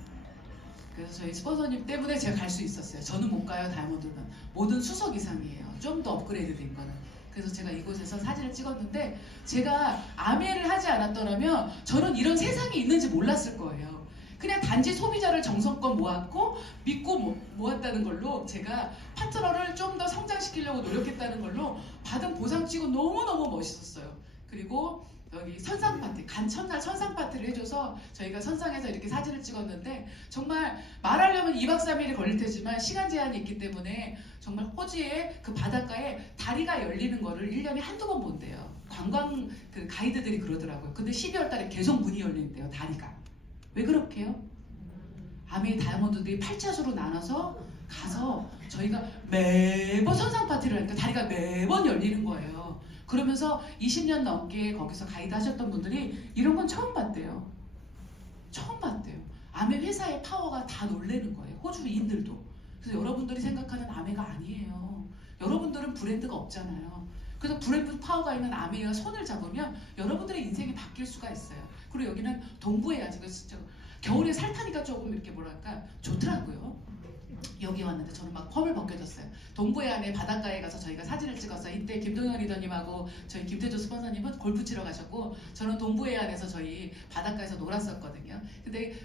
그래서 저희 스폰서님 때문에 제가 갈 수 있었어요. 저는 못 가요. 다이아몬드는 모든 수석 이상이에요. 좀 더 업그레이드 된 거는. 그래서 제가 이곳에서 사진을 찍었는데, 제가 아메를 하지 않았더라면 저는 이런 세상이 있는지 몰랐을 거예요. 그냥 단지 소비자를 정성껏 모았고 믿고 모았다는 걸로 제가 파트너를 좀 더 성장시키려고 노력했다는 걸로 받은 보상치고 너무너무 멋있었어요. 그리고 여기 선상 파티, 간천날 선상 파티를 해줘서 저희가 선상에서 이렇게 사진을 찍었는데, 정말 말하려면 2박 3일이 걸릴 테지만 시간 제한이 있기 때문에 정말 호주의 그 바닷가에 다리가 열리는 거를 1년에 한두 번 본대요. 관광 그 가이드들이 그러더라고요. 근데 12월 달에 계속 문이 열린대요, 다리가. 왜 그렇게 해요? 아메 다이아몬드들이 8차수로 나눠서 가서 저희가 매번 선상 파티를 하니까 다리가 매번 열리는 거예요. 그러면서 20년 넘게 거기서 가이드 하셨던 분들이 이런 건 처음 봤대요. 처음 봤대요. 아메 회사의 파워가 다 놀라는 거예요. 호주인들도. 그래서 여러분들이 생각하는 아메가 아니에요. 여러분들은 브랜드가 없잖아요. 그래서 브랜드 파워가 있는 아메가 손을 잡으면 여러분들의 인생이 바뀔 수가 있어요. 그리고 여기는 동부에 아직 겨울에 살 타니까 조금 이렇게 뭐랄까 좋더라고요. 여기 왔는데 저는 막 펌을 벗겨졌어요. 동부해안의 바닷가에 가서 저희가 사진을 찍었어요. 이때 김동현 리더님하고 저희 김태조 스폰서님은 골프 치러 가셨고, 저는 동부해안에서 저희 바닷가에서 놀았었거든요. 근데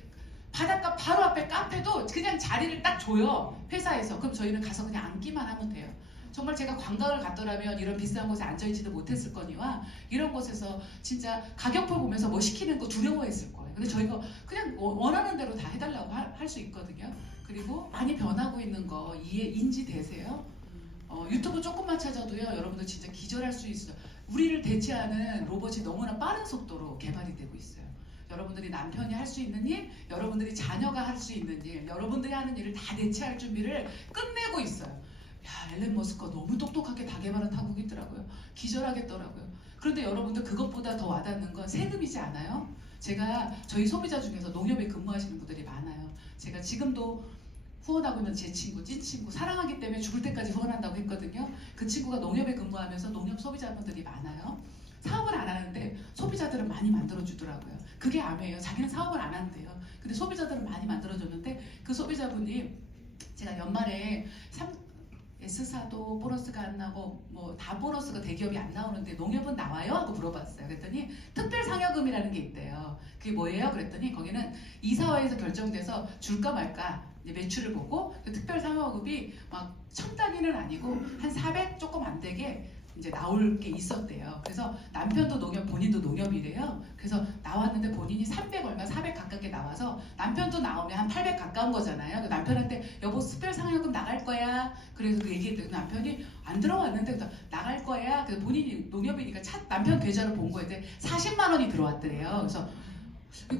바닷가 바로 앞에 카페도 그냥 자리를 딱 줘요, 회사에서. 그럼 저희는 가서 그냥 앉기만 하면 돼요. 정말 제가 관광을 갔더라면 이런 비싼 곳에 앉아있지도 못했을 거니와 이런 곳에서 진짜 가격표 보면서 뭐 시키는 거 두려워했을 거예요. 근데 저희가 그냥 원하는 대로 다 해달라고 할 수 있거든요. 그리고 많이 변하고 있는 거 인지되세요? 유튜브 조금만 찾아도요, 여러분들 진짜 기절할 수 있어요. 우리를 대체하는 로봇이 너무나 빠른 속도로 개발이 되고 있어요. 여러분들이 남편이 할 수 있는 일, 여러분들이 자녀가 할 수 있는 일, 여러분들이 하는 일을 다 대체할 준비를 끝내고 있어요. 야, 앨런 머스크가 너무 똑똑하게 다 개발을 하고 있더라고요. 기절하겠더라고요. 그런데 여러분들 그것보다 더 와닿는 건 세금이지 않아요? 제가 저희 소비자 중에서 농협에 근무하시는 분들이 많아요. 제가 지금도 후원하고 있는 제 친구, 찐 친구, 사랑하기 때문에 죽을 때까지 후원한다고 했거든요. 그 친구가 농협에 근무하면서 농협 소비자분들이 많아요. 사업을 안 하는데 소비자들은 많이 만들어주더라고요. 그게 암이에요. 자기는 사업을 안 한대요. 근데 소비자들은 많이 만들어줬는데 그 소비자분이 제가 연말에 S사도 보너스가 안 나고 뭐 다 보너스가 대기업이 안 나오는데 농협은 나와요? 하고 물어봤어요. 그랬더니 특별 상여금이라는 게 있대요. 그게 뭐예요? 그랬더니 거기는 이사회에서 결정돼서 줄까 말까 이제 매출을 보고 그 특별 상여금이 막 1000단위는 아니고 한 400 조금 안 되게 이제 나올 게 있었대요. 그래서 남편도 농협, 본인도 농협이래요. 그래서 나왔는데 본인이 300 얼마, 400 가깝게 나와서 남편도 나오면 한 800 가까운 거잖아요. 그 남편한테 여보 특별 상여금 나갈 거야. 그래서 그 얘기했더니 남편이 안 들어왔는데 그래서 나갈 거야. 그래서 본인이 농협이니까 남편 계좌를 본 거에 40만 원이 들어왔더래요. 그래서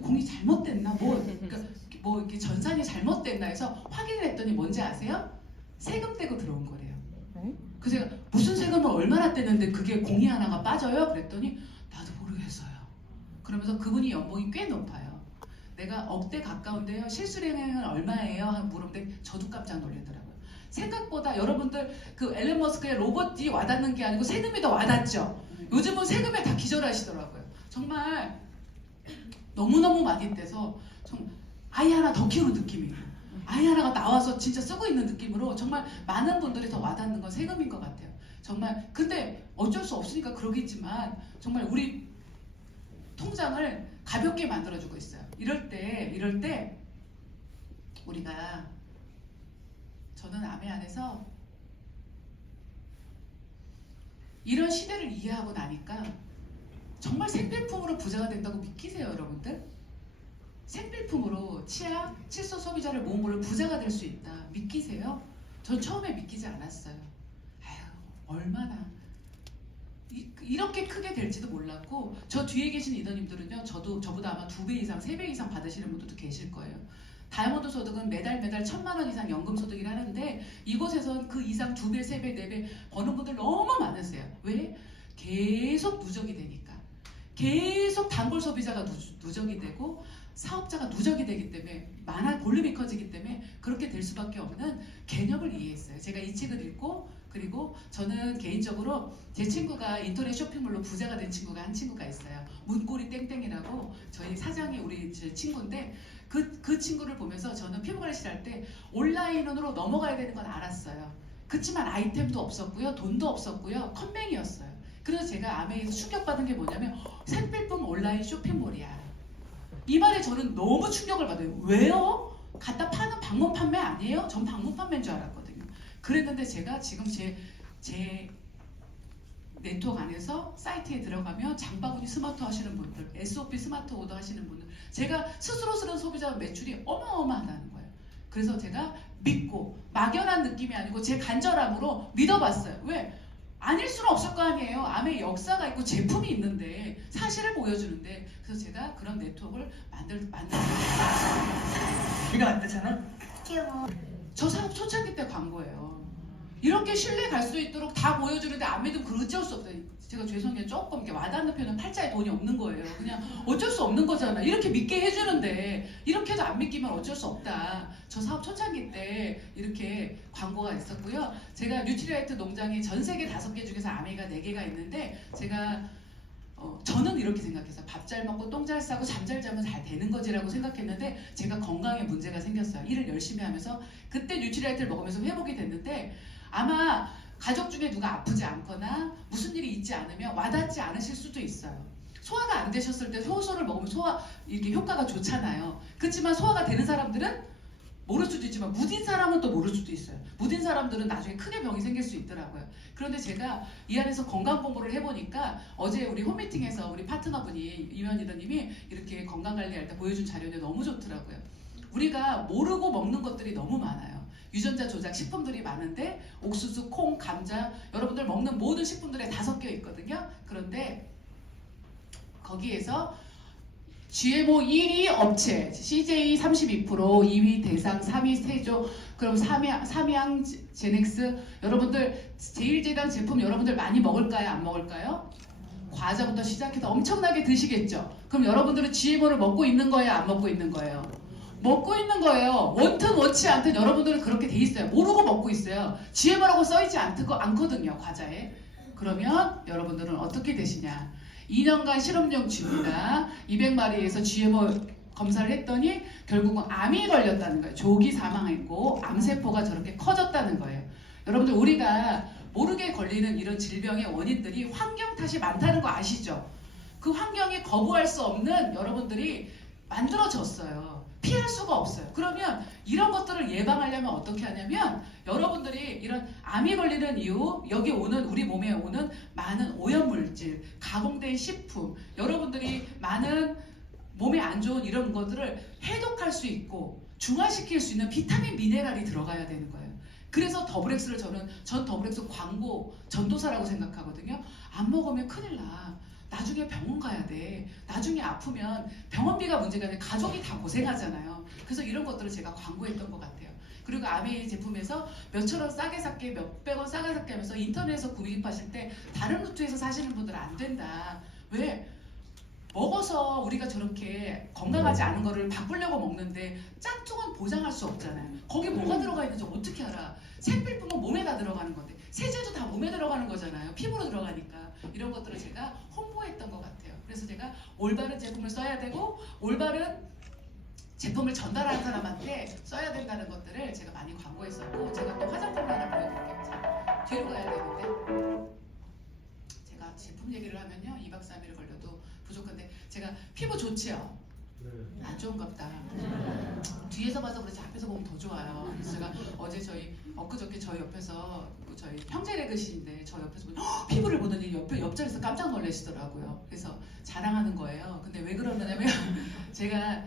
공이 잘못됐나? 그러니까 뭐 이렇게 전산이 잘못됐나 해서 확인을 했더니 뭔지 아세요? 세금 떼고 들어온 거래요. 그래서 제가 무슨 세금을 얼마나 떼는데 그게 공이 하나가 빠져요? 그랬더니 나도 모르겠어요. 그러면서 그분이 연봉이 꽤 높아요. 내가 억대 가까운데요. 실수령액은 얼마예요? 하고 물었는데 저도 깜짝 놀라더라고요. 생각보다 여러분들 그 앨런 머스크의 로봇이 와닿는 게 아니고 세금이 더 와닿죠. 요즘은 세금에 다 기절하시더라고요. 정말 너무너무 많이 떼서 정말 아이 하나 더 키우는 느낌이에요. 아이 하나가 나와서 진짜 쓰고 있는 느낌으로 정말 많은 분들이 더 와닿는 건 세금인 것 같아요. 정말 근데 어쩔 수 없으니까 그러겠지만 정말 우리 통장을 가볍게 만들어주고 있어요. 이럴 때 우리가 저는 아메 안에서 이런 시대를 이해하고 나니까 정말 생필품으로 부자가 된다고 믿기세요, 여러분들? 생필품으로 치약, 칠소 소비자를 모은 걸로 부자가 될 수 있다. 믿기세요? 전 처음에 믿기지 않았어요. 아유, 얼마나 이렇게 크게 될지도 몰랐고 저 뒤에 계신 리더님들은요. 저보다 아마 2배 이상, 3배 이상 받으시는 분들도 계실 거예요. 다이아몬드 소득은 매달 1000만 원 이상 연금 소득이라 하는데 이곳에선 그 이상 2배, 3배, 4배 버는 분들 너무 많으세요. 왜? 계속 누적이 되니까. 계속 단골 소비자가 누적이 되고 사업자가 누적이 되기 때문에 볼륨이 커지기 때문에 그렇게 될 수밖에 없는 개념을 이해했어요. 제가 이 책을 읽고 그리고 저는 개인적으로 제 친구가 인터넷 쇼핑몰로 부자가 된 친구가 한 친구가 있어요. 문고리 땡땡이라고 저희 사장이 우리 제 친구인데 그 친구를 보면서 저는 피부관리 할 때 온라인으로 넘어가야 되는 건 알았어요. 그렇지만 아이템도 없었고요. 돈도 없었고요. 컴맹이었어요. 그래서 제가 아메에서 충격받은 게 뭐냐면 생필품 온라인 쇼핑몰이야. 이 말에 저는 너무 충격을 받아요. 왜요? 갖다 파는 방문 판매 아니에요? 전 방문 판매인 줄 알았거든요. 그랬는데 제가 지금 제 네트워크 안에서 사이트에 들어가면 장바구니 스마트 하시는 분들, SOP 스마트 오더 하시는 분들, 제가 스스로 쓰는 소비자 매출이 어마어마하다는 거예요. 그래서 제가 믿고 막연한 느낌이 아니고 제 간절함으로 믿어봤어요. 왜? 아닐 수는 없을 거 아니에요. 암의 역사가 있고 제품이 있는데 사실을 보여주는데 그래서 제가 그런 네트워크를 만들었어요. 네가 안 되잖아? 저 사업 초창기 때 광고예요. 이렇게 신뢰 갈 수 있도록 다 보여주는데 안 믿으면 그 어쩔 수 없어요. 제가 죄송해요. 조금 이렇게 와닿는 표현은 팔자에 돈이 없는 거예요. 그냥 어쩔 수 없는 거잖아. 이렇게 믿게 해주는데 이렇게도 안 믿기면 어쩔 수 없다. 저 사업 초창기 때 이렇게 광고가 있었고요. 제가 뉴트리라이트 농장이 전 세계 5개 중에서 아메가 4개가 있는데 제가 저는 이렇게 생각했어요. 밥 잘 먹고 똥 잘 싸고 잠 잘 자면 잘 되는 거지라고 생각했는데 제가 건강에 문제가 생겼어요. 일을 열심히 하면서 그때 뉴트리라이트를 먹으면서 회복이 됐는데 아마 가족 중에 누가 아프지 않거나 무슨 일이 있지 않으면 와닿지 않으실 수도 있어요. 소화가 안 되셨을 때 효소를 먹으면 소화 이렇게 효과가 좋잖아요. 그렇지만 소화가 되는 사람들은 모를 수도 있지만 무딘 사람은 또 모를 수도 있어요. 무딘 사람들은 나중에 크게 병이 생길 수 있더라고요. 그런데 제가 이 안에서 건강 공부를 해보니까 어제 우리 홈미팅에서 우리 파트너분이 이면 리더님이 이렇게 건강관리할 때 보여준 자료인데 너무 좋더라고요. 우리가 모르고 먹는 것들이 너무 많아요. 유전자 조작 식품들이 많은데 옥수수, 콩, 감자 여러분들 먹는 모든 식품들에 다 섞여 있거든요. 그런데 거기에서 GMO 1위 업체 CJ 32%, 2위 대상, 3위 세조, 그럼 3위양 제넥스 여러분들 제1제당 제품 여러분들 많이 먹을까요? 안 먹을까요? 과자부터 시작해서 엄청나게 드시겠죠? 그럼 여러분들은 GMO를 먹고 있는 거예요? 안 먹고 있는 거예요? 먹고 있는 거예요. 원튼 원치 않든 여러분들은 그렇게 돼 있어요. 모르고 먹고 있어요. GMO라고 써있지 않거든요, 과자에. 그러면 여러분들은 어떻게 되시냐? 2년간 실험용 쥐입니다. 200마리에서 GMO 검사를 했더니 결국은 암이 걸렸다는 거예요. 조기 사망했고 암세포가 저렇게 커졌다는 거예요. 여러분들 우리가 모르게 걸리는 이런 질병의 원인들이 환경 탓이 많다는 거 아시죠? 그 환경이 거부할 수 없는 여러분들이 만들어졌어요. 피할 수가 없어요. 그러면 이런 것들을 예방하려면 어떻게 하냐면 여러분들이 이런 암이 걸리는 이유, 여기 오는 우리 몸에 오는 많은 오염물질, 가공된 식품, 여러분들이 많은 몸에 안 좋은 이런 것들을 해독할 수 있고 중화시킬 수 있는 비타민, 미네랄이 들어가야 되는 거예요. 그래서 더블엑스를 전 더블엑스 광고 전도사라고 생각하거든요. 안 먹으면 큰일 나. 나중에 병원 가야 돼. 나중에 아프면 병원비가 문제가 아니라 가족이 다 고생하잖아요. 그래서 이런 것들을 제가 광고했던 것 같아요. 그리고 아메이 제품에서 몇천 원 싸게 샀게, 몇백 원 싸게 샀게 하면서 인터넷에서 구입하실 때 다른 루트에서 사시는 분들은 안 된다. 왜? 먹어서 우리가 저렇게 건강하지 않은 거를 바꾸려고 먹는데 짝퉁은 보장할 수 없잖아요. 거기 뭐가 들어가 있는지 어떻게 알아? 생필품은 몸에 다 들어가는 건데 세제도 다 몸에 들어가는 거잖아요. 피부로 들어가니까. 이런 것들을 제가 홍보했던 것 같아요. 그래서 제가 올바른 제품을 써야 되고 올바른 제품을 전달하는 사람한테 써야 된다는 것들을 제가 많이 광고했었고, 제가 또 화장품을 하나 보여드릴게요. 자, 뒤로 가야 되는데 제가 제품 얘기를 하면요 2박 3일을 걸려도 부족한데, 제가 피부 좋지요? 안 좋은가 보다. 뒤에서 봐서 그렇지 앞에서 보면 더 좋아요. 그래서 제가 어제 엊그저께 저희 옆에서 저희 형제 레그시인데 저 옆에서 보니 피부를 보더니 옆자리에서 깜짝 놀라시더라고요. 그래서 자랑하는 거예요. 근데 왜 그러냐면 제가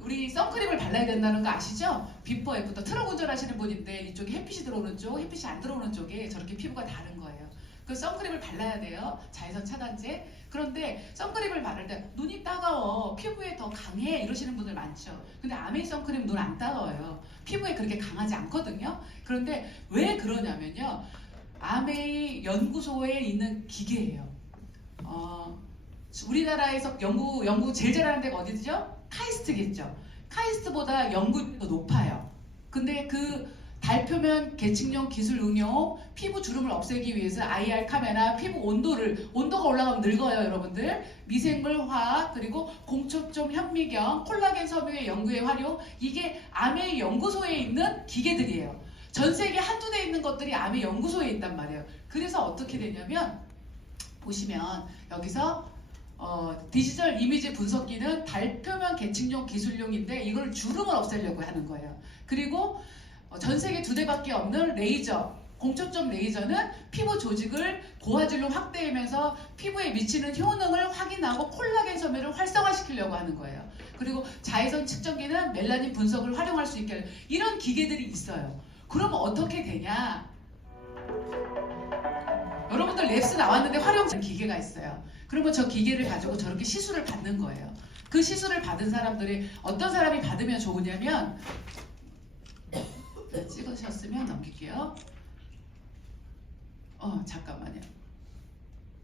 우리 선크림을 발라야 된다는 거 아시죠? 비포 애프터 트럭 운전하시는 분인데 이쪽에 햇빛이 들어오는 쪽, 햇빛이 안 들어오는 쪽에 저렇게 피부가 다른 거예요. 그 선크림을 발라야 돼요. 자외선 차단제. 그런데 선크림을 바를 때 눈이 따가워, 피부에 더 강해 이러시는 분들 많죠. 근데 아메이 선크림 눈 안 따가워요. 피부에 그렇게 강하지 않거든요. 그런데 왜 그러냐면요, 아메이 연구소에 있는 기계예요. 우리나라에서 연구 제일 잘하는 데가 어디죠? 카이스트겠죠. 카이스트보다 연구율이 더 높아요. 근데 그 달표면 계층용 기술 응용, 피부 주름을 없애기 위해서 IR 카메라, 피부 온도가 올라가면 늙어요, 여러분들. 미생물 화학, 그리고 공초점 현미경, 콜라겐 섬유의 연구에 활용, 이게 아메이 연구소에 있는 기계들이에요. 전 세계 한두 대 있는 것들이 아메이 연구소에 있단 말이에요. 그래서 어떻게 되냐면 보시면 여기서 디지털 이미지 분석기는 달표면 계층용 기술용인데 이걸 주름을 없애려고 하는 거예요. 그리고 전 세계 2대밖에 없는 레이저, 공초점 레이저는 피부 조직을 고화질로 확대하면서 피부에 미치는 효능을 확인하고 콜라겐 섬유를 활성화시키려고 하는 거예요. 그리고 자외선 측정기는 멜라닌 분석을 활용할 수 있게 하는, 이런 기계들이 있어요. 그러면 어떻게 되냐? 여러분들 랩스 나왔는데 활용하는 기계가 있어요. 그러면 저 기계를 가지고 저렇게 시술을 받는 거예요. 그 시술을 받은 사람들이 어떤 사람이 받으면 좋으냐면, 찍으셨으면 넘길게요. 잠깐만요.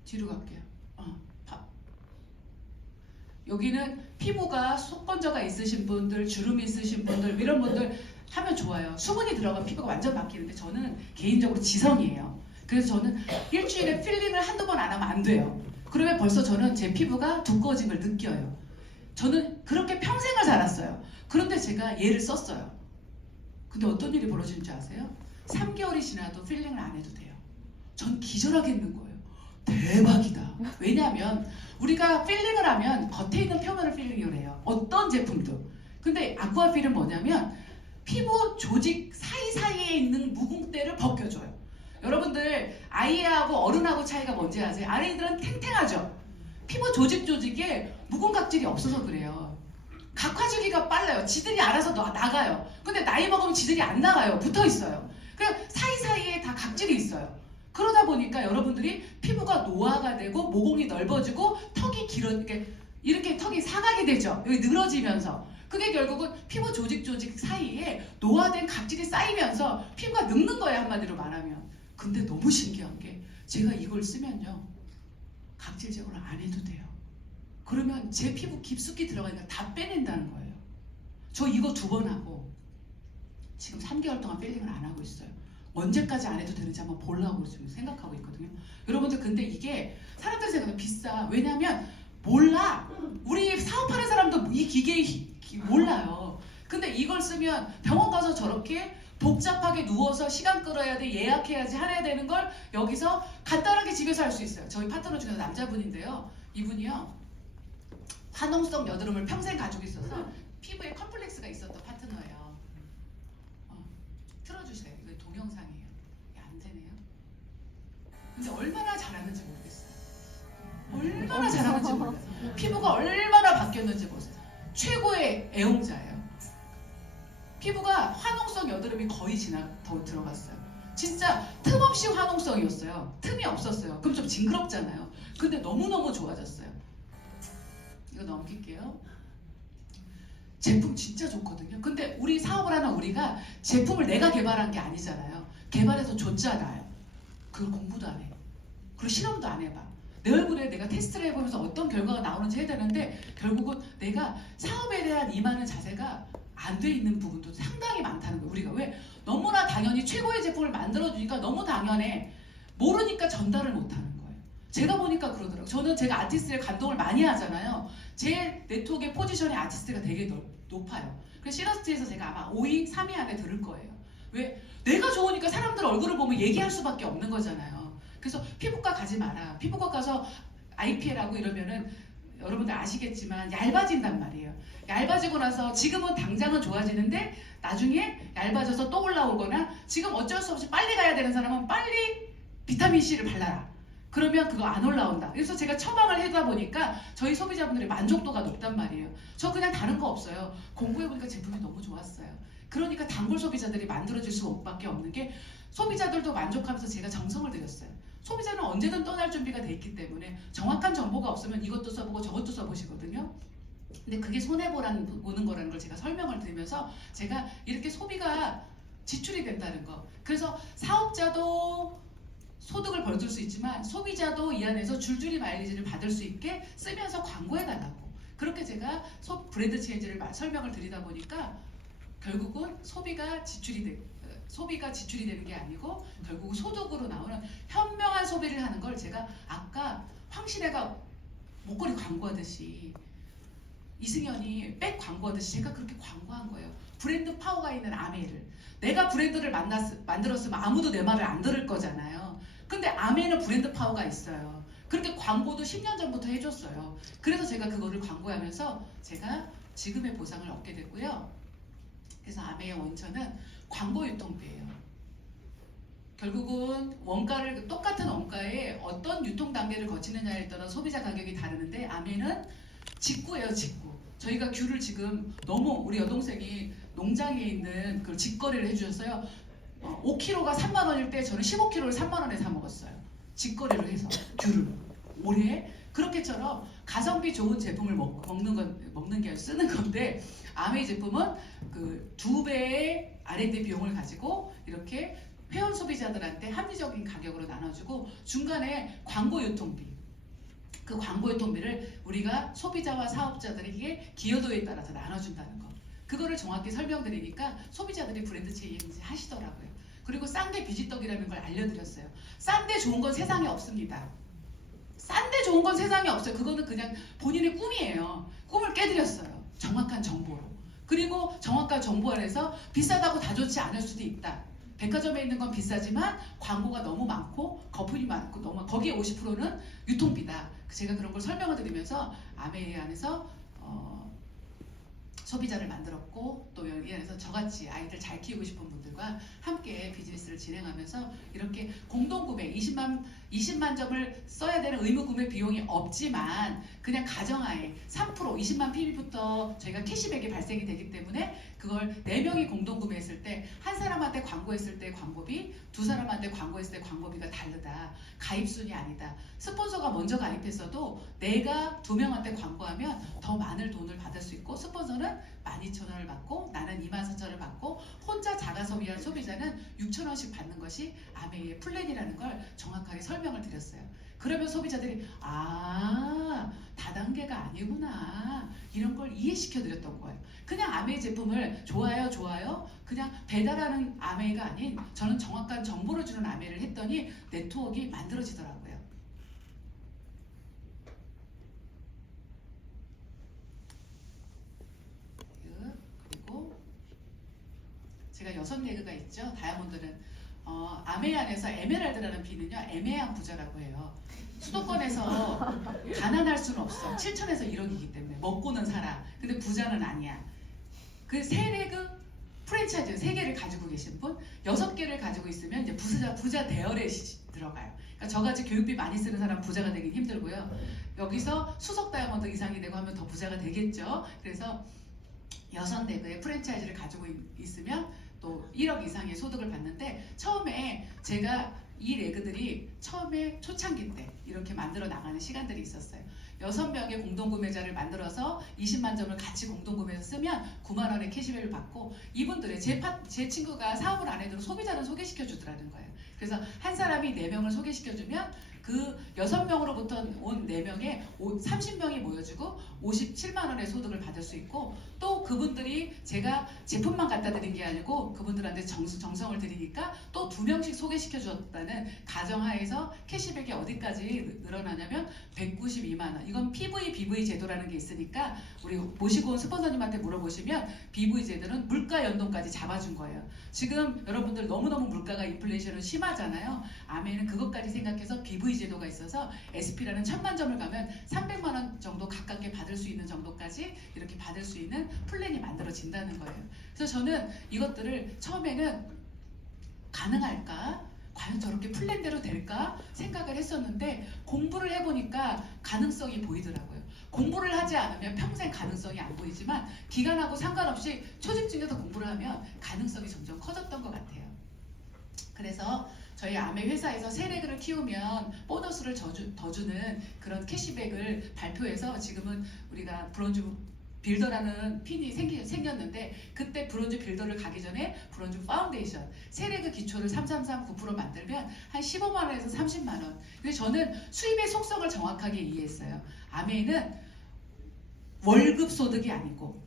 뒤로 갈게요. 여기는 피부가 속건조가 있으신 분들, 주름이 있으신 분들, 이런 분들 하면 좋아요. 수분이 들어간 피부가 완전 바뀌는데 저는 개인적으로 지성이에요. 그래서 저는 일주일에 필링을 한두 번 안 하면 안 돼요. 그러면 벌써 저는 제 피부가 두꺼워짐을 느껴요. 저는 그렇게 평생을 살았어요. 그런데 제가 얘를 썼어요. 근데 어떤 일이 벌어지는지 아세요? 3개월이 지나도 필링을 안 해도 돼요. 전 기절하겠는 거예요. 대박이다. 왜냐하면 우리가 필링을 하면 겉에 있는 표면을 필링을 해요. 어떤 제품도. 근데 아쿠아필은 뭐냐면 피부 조직 사이사이에 있는 묵은때를 벗겨줘요. 여러분들 아이하고 어른하고 차이가 뭔지 아세요? 아이들은 탱탱하죠? 피부 조직에 묵은 각질이 없어서 그래요. 각화주기가 빨라요. 지들이 알아서 나가요. 근데 나이 먹으면 지들이 안 나가요. 붙어 있어요. 그냥 사이사이에 다 각질이 있어요. 그러다 보니까 여러분들이 피부가 노화가 되고 모공이 넓어지고 턱이 이렇게 턱이 사각이 되죠. 여기 늘어지면서. 그게 결국은 피부 조직 사이에 노화된 각질이 쌓이면서 피부가 늙는 거예요, 한마디로 말하면. 근데 너무 신기한 게 제가 이걸 쓰면요, 각질 제거를 안 해도 돼요. 그러면 제 피부 깊숙이 들어가니까 다 빼낸다는 거예요. 저 이거 2번 하고 지금 3개월 동안 필링을 안 하고 있어요. 언제까지 안 해도 되는지 한번 보려고 지금 생각하고 있거든요. 여러분들 근데 이게 사람들이 생각하면 비싸. 왜냐면 몰라. 우리 사업하는 사람도 이 기계 몰라요. 근데 이걸 쓰면 병원 가서 저렇게 복잡하게 누워서 시간 끌어야 돼, 예약해야지 해야 되는 걸 여기서 간단하게 집에서 할 수 있어요. 저희 파트너 중에서 남자분인데요. 이분이요. 화농성 여드름을 평생 가지고 있어서 피부에 컴플렉스가 있었던 파트너예요. 틀어주세요. 이거 동영상이에요. 안 되네요. 근데 얼마나 잘하는지 모르겠어요. 얼마나 잘하는지 모르겠어요. 피부가 얼마나 바뀌었는지 모르겠어요. 최고의 애용자예요. 피부가 화농성 여드름이 거의 더 들어갔어요. 진짜 틈 없이 화농성이었어요. 틈이 없었어요. 그럼 좀 징그럽잖아요. 근데 너무너무 좋아졌어요. 이거 넘길게요. 제품 진짜 좋거든요. 근데 우리 사업을 하는 우리가 제품을 내가 개발한 게 아니잖아요. 개발해서 줬잖아요. 그걸 공부도 안 해. 그리고 실험도 안 해봐. 내 얼굴에 내가 테스트를 해보면서 어떤 결과가 나오는지 해야 되는데 결국은 내가 사업에 대한 임하는 자세가 안 돼 있는 부분도 상당히 많다는 거예요. 우리가 왜 너무나 당연히 최고의 제품을 만들어주니까 너무 당연해. 모르니까 전달을 못하는 거예요. 제가 보니까 그러더라고요. 저는 제가 아티스트에 감동을 많이 하잖아요. 제 네트워크의 포지션이 아티스트가 되게 높아요. 그래서 시너스트에서 제가 아마 5위, 3위 안에 들을 거예요. 왜? 내가 좋으니까 사람들 얼굴을 보면 얘기할 수밖에 없는 거잖아요. 그래서 피부과 가지 마라. 피부과 가서 IPL하고 이러면은 여러분들 아시겠지만 얇아진단 말이에요. 얇아지고 나서 지금은 당장은 좋아지는데 나중에 얇아져서 또 올라오거나 지금 어쩔 수 없이 빨리 가야 되는 사람은 빨리 비타민C를 발라라. 그러면 그거 안 올라온다. 그래서 제가 처방을 해다 보니까 저희 소비자분들의 만족도가 높단 말이에요. 저 그냥 다른 거 없어요. 공부해보니까 제품이 너무 좋았어요. 그러니까 단골 소비자들이 만들어질 수밖에 없는 게 소비자들도 만족하면서 제가 정성을 들였어요. 소비자는 언제든 떠날 준비가 돼 있기 때문에 정확한 정보가 없으면 이것도 써보고 저것도 써보시거든요. 근데 그게 손해보는 거라는 걸 제가 설명을 드리면서 제가 이렇게 소비가 지출이 된다는 거. 그래서 사업자도 소득을 벌 수 있지만 소비자도 이 안에서 줄줄이 마일리지를 받을 수 있게 쓰면서 광고해달라고. 그렇게 제가 브랜드 체인지를 설명을 드리다 보니까 결국은 소비가 지출이 되는 게 아니고 결국 소득으로 나오는 현명한 소비를 하는 걸 제가 아까 황신혜가 목걸이 광고하듯이 이승연이 백 광고하듯이 제가 그렇게 광고한 거예요. 브랜드 파워가 있는 아메를. 내가 브랜드를 만들었으면 아무도 내 말을 안 들을 거잖아요. 근데 아메는 브랜드 파워가 있어요. 그렇게 광고도 10년 전부터 해줬어요. 그래서 제가 그거를 광고하면서 제가 지금의 보상을 얻게 됐고요. 그래서 아메의 원천은 광고 유통비예요. 결국은 원가를 똑같은 원가에 어떤 유통 단계를 거치느냐에 따라 소비자 가격이 다르는데 아메는 직구예요, 직구. 저희가 귤을 지금 너무 우리 여동생이 농장에 있는 그 직거래를 해주셨어요. 5kg가 3만 원일 때 저는 15kg를 3만 원에 사 먹었어요. 직거래를 해서 귤을 올해 그렇게처럼 가성비 좋은 제품을 먹는 게 쓰는 건데 아메이 제품은 그 2배의 R&D 비용을 가지고 이렇게 회원 소비자들한테 합리적인 가격으로 나눠주고 중간에 광고 유통비 그 광고 유통비를 우리가 소비자와 사업자들에게 기여도에 따라서 나눠준다는 거. 그거를 정확히 설명드리니까 소비자들이 브랜드 체인지 하시더라고요. 그리고 싼데 비지떡이라는 걸 알려드렸어요. 싼데 좋은 건 세상에 없습니다. 싼데 좋은 건 세상에 없어요. 그거는 그냥 본인의 꿈이에요. 꿈을 깨드렸어요. 정확한 정보로. 그리고 정확한 정보 안에서 비싸다고 다 좋지 않을 수도 있다. 백화점에 있는 건 비싸지만 광고가 너무 많고 거품이 많고 너무 거기에 50%는 유통비다. 제가 그런 걸 설명을 드리면서 아메이 안에서 소비자를 만들었고 또 여기 안에서 저같이 아이들 잘 키우고 싶은 분들과 함께 비즈니스를 진행하면서 이렇게 공동구매 20만 점을 써야 되는 의무구매 비용이 없지만 그냥 가정하에 3% 20만 PB부터 저희가 캐시백이 발생이 되기 때문에 그걸 4명이 공동구매했을 때 한 사람한테 광고했을 때 광고비, 2사람한테 광고했을 때 광고비가 다르다. 가입순이 아니다. 스폰서가 먼저 가입했어도 내가 2명한테 광고하면 더 많은 돈을 받을 수 있고 스폰서는 12,000원을 받고 나는 24,000원을 받고 혼자 자가소비한 소비자는 6,000원씩 받는 것이 아메이의 플랜이라는 걸 정확하게 설명을 드렸어요. 그러면 소비자들이 다단계가 아니구나. 이런 걸 이해시켜 드렸던 거예요. 그냥 아메이 제품을 좋아요 좋아요 그냥 배달하는 아메이가 아닌 저는 정확한 정보를 주는 아메이를 했더니 네트워크가 만들어지더라고요. 그리고 제가 6레그가 있죠. 다이아몬드는 아메이 안에서 에메랄드라는 비는요 애매한 부자라고 해요. 수도권에서 가난할 수는 없어. 7천에서 1억이기 때문에 먹고는 살아. 근데 부자는 아니야. 그 3레그 프랜차이즈 3개를 가지고 계신 분, 6개를 가지고 있으면 이제 부자 대열에 들어가요. 그러니까 저같이 교육비 많이 쓰는 사람 부자가 되긴 힘들고요. 여기서 수석 다이아몬드 이상이 되고 하면 더 부자가 되겠죠. 그래서 6레그의 프랜차이즈를 가지고 있으면 또 1억 이상의 소득을 받는데, 처음에 제가 이 레그들이 처음에 초창기 때 이렇게 만들어 나가는 시간들이 있었어요. 6명의 공동구매자를 만들어서 20만 점을 같이 공동구매해서 쓰면 9만 원의 캐시백을 받고, 이분들의 제 친구가 사업을 안 해도 소비자를 소개시켜 주더라는 거예요. 그래서 한 사람이 4명을 소개시켜 주면 그 6명으로부터 온 4명에 30명이 모여주고 57만 원의 소득을 받을 수 있고, 또 그분들이 제가 제품만 갖다 드린 게 아니고 그분들한테 정성을 들이니까 또 2명씩 소개시켜 주었다는 가정하에서 캐시백이 어디까지 늘어나냐면 192만 원. 이건 PV, BV 제도라는 게 있으니까 우리 모시고 온 스폰서님한테 물어보시면 BV 제도는 물가 연동까지 잡아준 거예요. 지금 여러분들 너무너무 물가가 인플레이션은 심하잖아요. 아메이는 그것까지 생각해서 BV 제도가 있어서 SP라는 1000만 점을 가면 300만 원 정도 가깝게 받을 수 있는 정도까지 이렇게 받을 수 있는 플랜이 만들어진다는 거예요. 그래서 저는 이것들을 처음에는 가능할까? 과연 저렇게 플랜대로 될까? 생각을 했었는데 공부를 해보니까 가능성이 보이더라고요. 공부를 하지 않으면 평생 가능성이 안 보이지만 기간하고 상관없이 초집 중에서 공부를 하면 가능성이 점점 커졌던 것 같아요. 그래서 저희 아메 회사에서 3레그를 키우면 보너스를 더 주는 그런 캐시백을 발표해서 지금은 우리가 브론즈 빌더라는 핀이 생겼는데, 그때 브론즈 빌더를 가기 전에 브론즈 파운데이션 3레그 기초를 333 9% 만들면 한 15만 원에서 30만 원. 근데 저는 수입의 속성을 정확하게 이해했어요. 아메이는 월급 소득이 아니고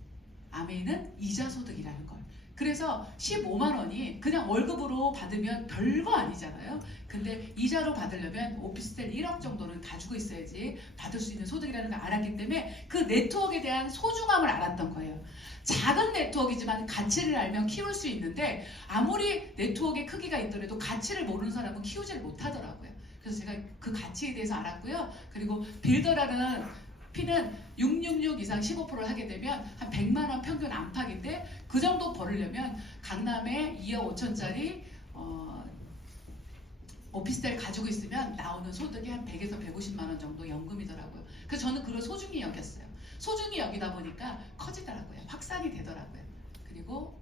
아메이는 이자 소득이라는 걸. 그래서 15만 원이 그냥 월급으로 받으면 별거 아니잖아요. 근데 이자로 받으려면 오피스텔 1억 정도는 가지고 있어야지 받을 수 있는 소득이라는 걸 알았기 때문에 그 네트워크에 대한 소중함을 알았던 거예요. 작은 네트워크이지만 가치를 알면 키울 수 있는데, 아무리 네트워크의 크기가 있더라도 가치를 모르는 사람은 키우지를 못하더라고요. 그래서 제가 그 가치에 대해서 알았고요. 그리고 빌더라는 P는 666 이상 15%를 하게 되면 한 100만 원 평균 안팎인데, 그 정도 벌으려면 강남에 2억 5천짜리 오피스텔 가지고 있으면 나오는 소득이 한 100에서 150만 원 정도 연금이더라고요. 그래서 저는 그걸 소중히 여겼어요. 소중히 여기다 보니까 커지더라고요. 확산이 되더라고요. 그리고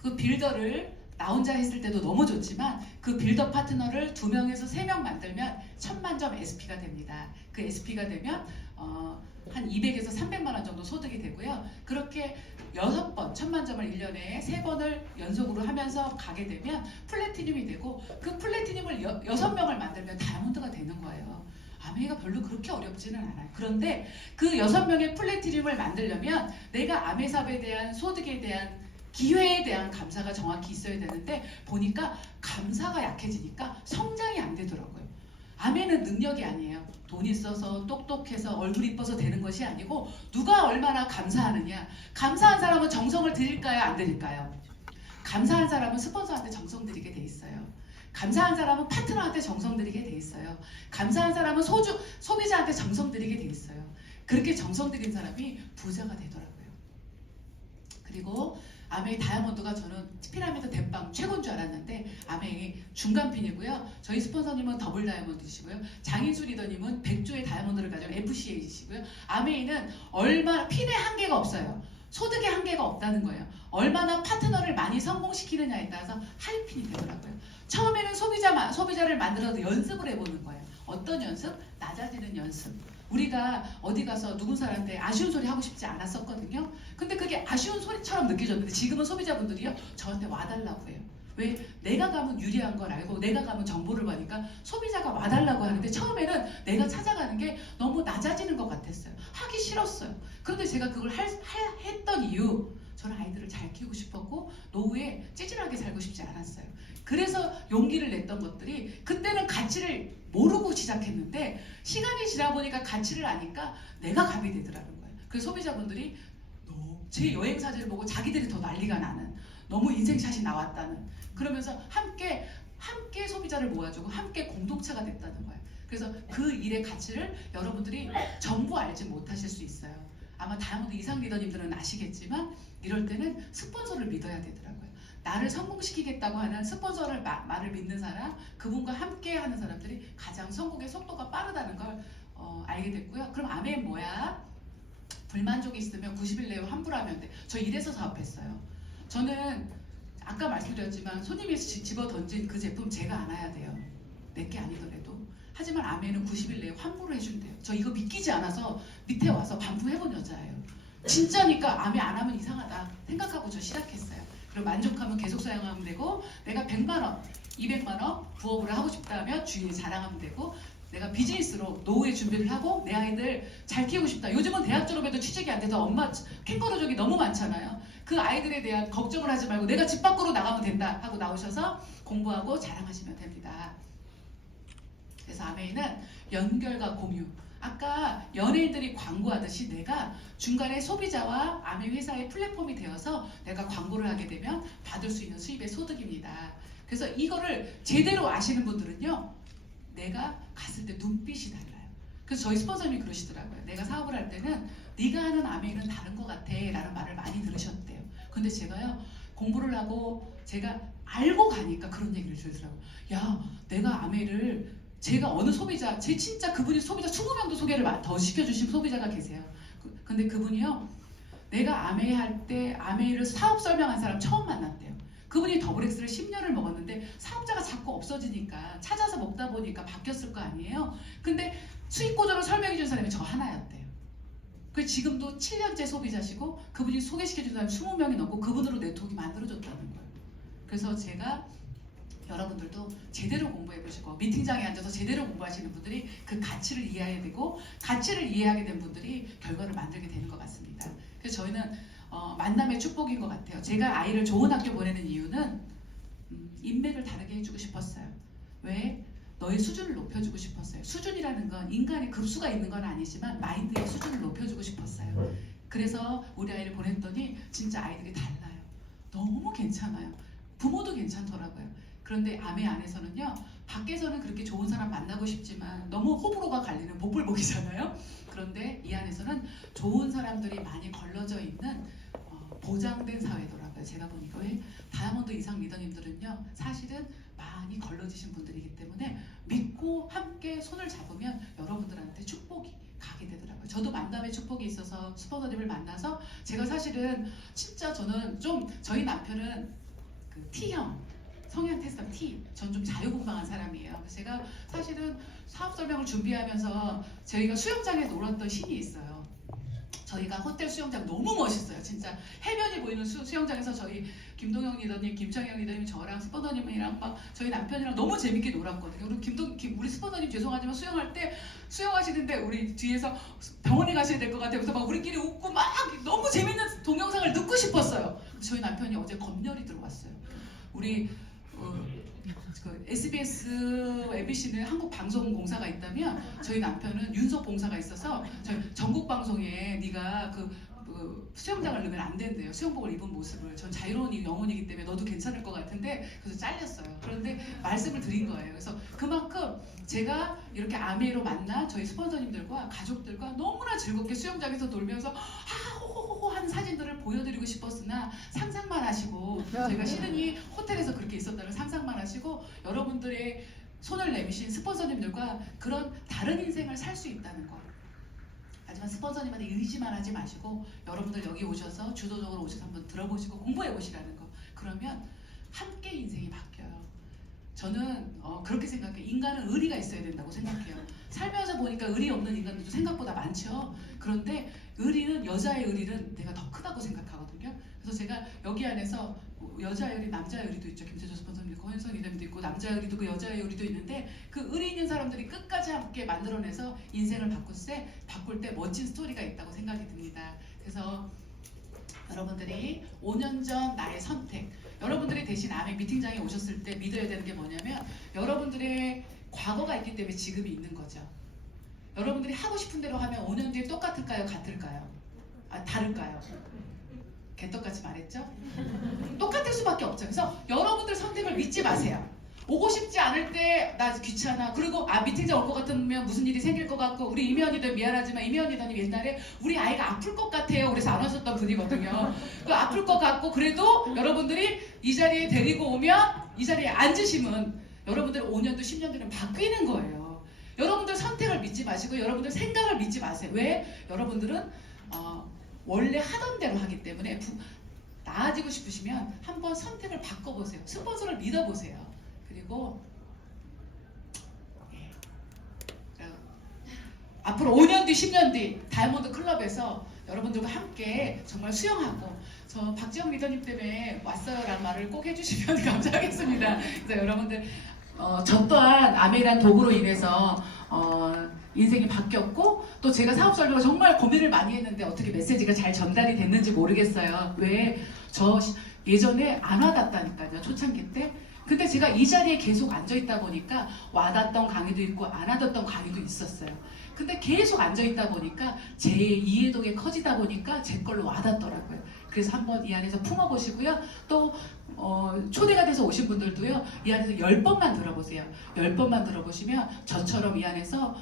그 빌더를 나 혼자 했을 때도 너무 좋지만 그 빌더 파트너를 2명에서 3명 만들면 1000만 점 SP가 됩니다. 그 SP가 되면 한 200에서 300만 원 정도 소득이 되고요. 그렇게 6번 1000만 점을 1년에 3번을 연속으로 하면서 가게 되면 플래티늄이 되고, 그 플래티늄을 6명을 만들면 다이아몬드가 되는 거예요. 아메이가 별로 그렇게 어렵지는 않아요. 그런데 그 6명의 플래티늄을 만들려면 내가 아메 사업에 대한 소득에 대한 기회에 대한 감사가 정확히 있어야 되는데, 보니까 감사가 약해지니까 성장이 안 되더라고요. 아메는 능력이 아니에요. 돈 있어서 똑똑해서 얼굴 이뻐서 되는 것이 아니고 누가 얼마나 감사하느냐. 감사한 사람은 정성을 들일까요? 안 들일까요? 감사한 사람은 스폰서한테 정성 들이게 돼 있어요. 감사한 사람은 파트너한테 정성 들이게 돼 있어요. 감사한 사람은 소비자한테 정성 들이게 돼 있어요. 그렇게 정성 들인 사람이 부자가 되더라고요. 그리고 아메이 다이아몬드가 저는 피라미드 대빵 최고인 줄 알았는데 아메이 중간핀이고요. 저희 스폰서님은 더블 다이아몬드시고요. 장인수 리더님은 100조의 다이아몬드를 가진 FCA이시고요. 아메이는 얼마나 핀의 한계가 없어요. 소득의 한계가 없다는 거예요. 얼마나 파트너를 많이 성공시키느냐에 따라서 하이핀이 되더라고요. 처음에는 소비자를 만들어서 연습을 해보는 거예요. 어떤 연습? 낮아지는 연습. 우리가 어디 가서 누군 사람한테 아쉬운 소리 하고 싶지 않았었거든요. 근데 그게 아쉬운 소리처럼 느껴졌는데 지금은 소비자분들이요 저한테 와달라고 해요. 왜? 내가 가면 유리한 걸 알고 내가 가면 정보를 받으니까 소비자가 와달라고 하는데 처음에는 내가 찾아가는 게 너무 낮아지는 것 같았어요. 하기 싫었어요. 그런데 제가 그걸 했던 이유, 저는 아이들을 잘 키우고 싶었고 노후에 찌질하게 살고 싶지 않았어요. 그래서 용기를 냈던 것들이 그때는 가치를 모르고 시작했는데 시간이 지나 보니까 가치를 아니까 내가 갑이 되더라는 거예요. 그래서 소비자분들이 제 여행 사진을 보고 자기들이 더 난리가 나는, 너무 인생샷이 나왔다는, 그러면서 함께 소비자를 모아주고 함께 공동체가 됐다는 거예요. 그래서 그 일의 가치를 여러분들이 전부 알지 못하실 수 있어요. 아마 다양한 이상 리더님들은 아시겠지만 이럴 때는 스폰서를 믿어야 되더라고요. 나를 성공시키겠다고 하는 스폰서를 말을 믿는 사람, 그분과 함께 하는 사람들이 가장 성공의 속도가 빠르다는 걸 알게 됐고요. 그럼 아멘 뭐야? 불만족이 있으면 90일 내에 환불하면 돼. 저 이래서 사업했어요. 저는 아까 말씀드렸지만 손님이 집어 던진 그 제품 제가 안아야 돼요. 내게 아니더라도. 하지만 아멘은 90일 내에 환불을 해준대요. 저 이거 믿기지 않아서 밑에 와서 반품해본 여자예요. 진짜니까 아멘 안 하면 이상하다 생각하고 저 시작했어요. 그리고 만족하면 계속 사용하면 되고, 내가 100만 원, 200만 원 부업을 하고 싶다면 주인이 자랑하면 되고, 내가 비즈니스로 노후에 준비를 하고 내 아이들 잘 키우고 싶다. 요즘은 대학 졸업해도 취직이 안 돼서 엄마 캥거루족이 너무 많잖아요. 그 아이들에 대한 걱정을 하지 말고 내가 집 밖으로 나가면 된다 하고 나오셔서 공부하고 자랑하시면 됩니다. 그래서 아메이는 연결과 공유. 아까 연예인들이 광고하듯이 내가 중간에 소비자와 아메이 회사의 플랫폼이 되어서 내가 광고를 하게 되면 받을 수 있는 수입의 소득입니다. 그래서 이거를 제대로 아시는 분들은요, 내가 갔을 때 눈빛이 달라요. 그래서 저희 스폰서님이 그러시더라고요. 내가 사업을 할 때는 네가 하는 아메이는 다른 것 같아 라는 말을 많이 들으셨대요. 근데 제가요, 공부를 하고 제가 알고 가니까 그런 얘기를 들더라고요. 야, 내가 아메이를, 제가 어느 소비자, 제 진짜 그분이 소비자 20명도 소개를 더 시켜주신 소비자가 계세요. 근데 그분이요, 내가 아메이 할 때 아메이를 사업 설명한 사람 처음 만났대요. 그분이 더블엑스를 10년을 먹었는데 사업자가 자꾸 없어지니까 찾아서 먹다 보니까 바뀌었을 거 아니에요. 근데 수익 구조를 설명해 준 사람이 저 하나였대요. 그 지금도 7년째 소비자시고 그분이 소개시켜 준 사람이 20명이 넘고 그분으로 네트워크가 만들어졌다는 거예요. 그래서 제가 여러분들도 제대로 공부해 보시고 미팅장에 앉아서 제대로 공부하시는 분들이 그 가치를 이해해야 되고, 가치를 이해하게 된 분들이 결과를 만들게 되는 것 같습니다. 그래서 저희는 만남의 축복인 것 같아요. 제가 아이를 좋은 학교 보내는 이유는 인맥을 다르게 해주고 싶었어요. 왜? 너의 수준을 높여주고 싶었어요. 수준이라는 건 인간의 급수가 있는 건 아니지만 마인드의 수준을 높여주고 싶었어요. 그래서 우리 아이를 보냈더니 진짜 아이들이 달라요. 너무 괜찮아요. 부모도 괜찮더라고요. 그런데 아메 안에서는요, 밖에서는 그렇게 좋은 사람 만나고 싶지만 너무 호불호가 갈리는 복불복이잖아요. 그런데 이 안에서는 좋은 사람들이 많이 걸러져 있는 보장된 사회더라고요. 제가 보니까. 왜? 다이아몬드 이상 리더님들은요, 사실은 많이 걸러지신 분들이기 때문에 믿고 함께 손을 잡으면 여러분들한테 축복이 가게 되더라고요. 저도 만남의 축복이 있어서 스폰서님을 만나서, 제가 사실은 진짜 저는 좀, 저희 남편은 그 T형 성향 테스트가 T, 전 좀 자유분방한 사람이에요. 그래서 제가 사실은 사업 설명을 준비하면서 저희가 수영장에 놀았던 신이 있어요. 저희가 호텔 수영장 너무 멋있어요. 진짜 해변이 보이는 수영장에서 저희 김동영 리더님, 김창영 리더님, 저랑 스폰서님이랑 막 저희 남편이랑 너무 재밌게 놀았거든요. 그리고 우리 스폰서님 죄송하지만 수영할 때 수영하시는데 우리 뒤에서 병원에 가셔야 될 것 같아요. 그래서 막 우리끼리 웃고 막 너무 재밌는 동영상을 넣고 싶었어요. 저희 남편이 어제 검열이 들어왔어요. 우리 그 SBS, MBC는 한국 방송공사가 있다면 저희 남편은 윤석 공사가 있어서 저희 전국 방송에 네가 그 수영장을 넣으면 안 된대요. 수영복을 입은 모습을. 전 자유로운 영혼이기 때문에 너도 괜찮을 것 같은데, 그래서 잘렸어요. 그런데 말씀을 드린 거예요. 그래서 그만큼 제가 이렇게 아메이로 만난 저희 스폰서님들과 가족들과 너무나 즐겁게 수영장에서 놀면서 호호호호 하는 사진들을 보여드리고 싶었으나 상상만 하시고, 저희가 시드니 호텔에서 그렇게 있었다는 상상만 하시고 여러분들의 손을 내미신 스폰서님들과 그런 다른 인생을 살 수 있다는 거. 하지만 스폰서님한테 의지만 하지 마시고 여러분들 여기 오셔서 주도적으로 오셔서 한번 들어보시고 공부해 보시라는 거. 그러면 함께 인생이 바뀌어요. 저는 그렇게 생각해요. 인간은 의리가 있어야 된다고 생각해요. 살면서 보니까 의리 없는 인간들도 생각보다 많죠. 그런데 의리는, 여자의 의리는 내가 더 크다고 생각하거든요. 그래서 제가 여기 안에서 여자 요리, 남자 요리도 있죠. 김태조 스폰서님 있고 허윤선 이담도 있고 남자 요리도 그 여자 요리도 있는데 그 의리 있는 사람들이 끝까지 함께 만들어내서 인생을 바꿀 때 멋진 스토리가 있다고 생각이 듭니다. 그래서 여러분들이 5년 전 나의 선택, 여러분들이 대신 아메 미팅장에 오셨을 때 믿어야 되는 게 뭐냐면 여러분들의 과거가 있기 때문에 지금이 있는 거죠. 여러분들이 하고 싶은 대로 하면 5년 뒤에 똑같을까요? 같을까요? 다를까요? 개떡같이 말했죠? 똑같을 수밖에 없죠. 그래서 여러분들 선택을 믿지 마세요. 오고 싶지 않을 때 나 귀찮아. 그리고 미팅장 올 것 같으면 무슨 일이 생길 것 같고 우리 이면이들 미안하지만 이면이더니 옛날에 우리 아이가 아플 것 같아요. 그래서 안 왔었던 분이거든요. 그 아플 것 같고 그래도 여러분들이 이 자리에 데리고 오면 이 자리에 앉으시면 여러분들 5년도 10년 뒤는 바뀌는 거예요. 여러분들 선택을 믿지 마시고 여러분들 생각을 믿지 마세요. 왜? 여러분들은 원래 하던 대로 하기 때문에 나아지고 싶으시면 한번 선택을 바꿔보세요. 스폰서를 믿어보세요. 그리고 앞으로 5년 뒤, 10년 뒤 다이아몬드 클럽에서 여러분들과 함께 정말 수영하고 저 박지영 리더님 때문에 왔어요라는 말을 꼭 해주시면 감사하겠습니다. 그래서 여러분들 저 또한 아메이란 도구로 인해서 인생이 바뀌었고 또 제가 사업 설계로 정말 고민을 많이 했는데 어떻게 메시지가 잘 전달이 됐는지 모르겠어요. 왜? 저 예전에 안 와닿다니까요. 초창기 때. 근데 제가 이 자리에 계속 앉아있다 보니까 와닿던 강의도 있고 안 와닿던 강의도 있었어요. 근데 계속 앉아있다 보니까 제 이해도가 커지다 보니까 제 걸로 와닿더라고요. 그래서 한번 이 안에서 품어보시고요. 또 초대가 돼서 오신 분들도요. 이 안에서 10번만 들어보세요. 10번만 들어보시면 저처럼 이 안에서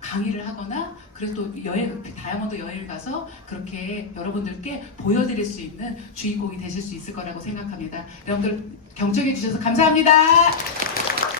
강의를 하거나 그래서 또 다이아몬드 여행을 가서 그렇게 여러분들께 보여드릴 수 있는 주인공이 되실 수 있을 거라고 생각합니다. 여러분들 경청해 주셔서 감사합니다.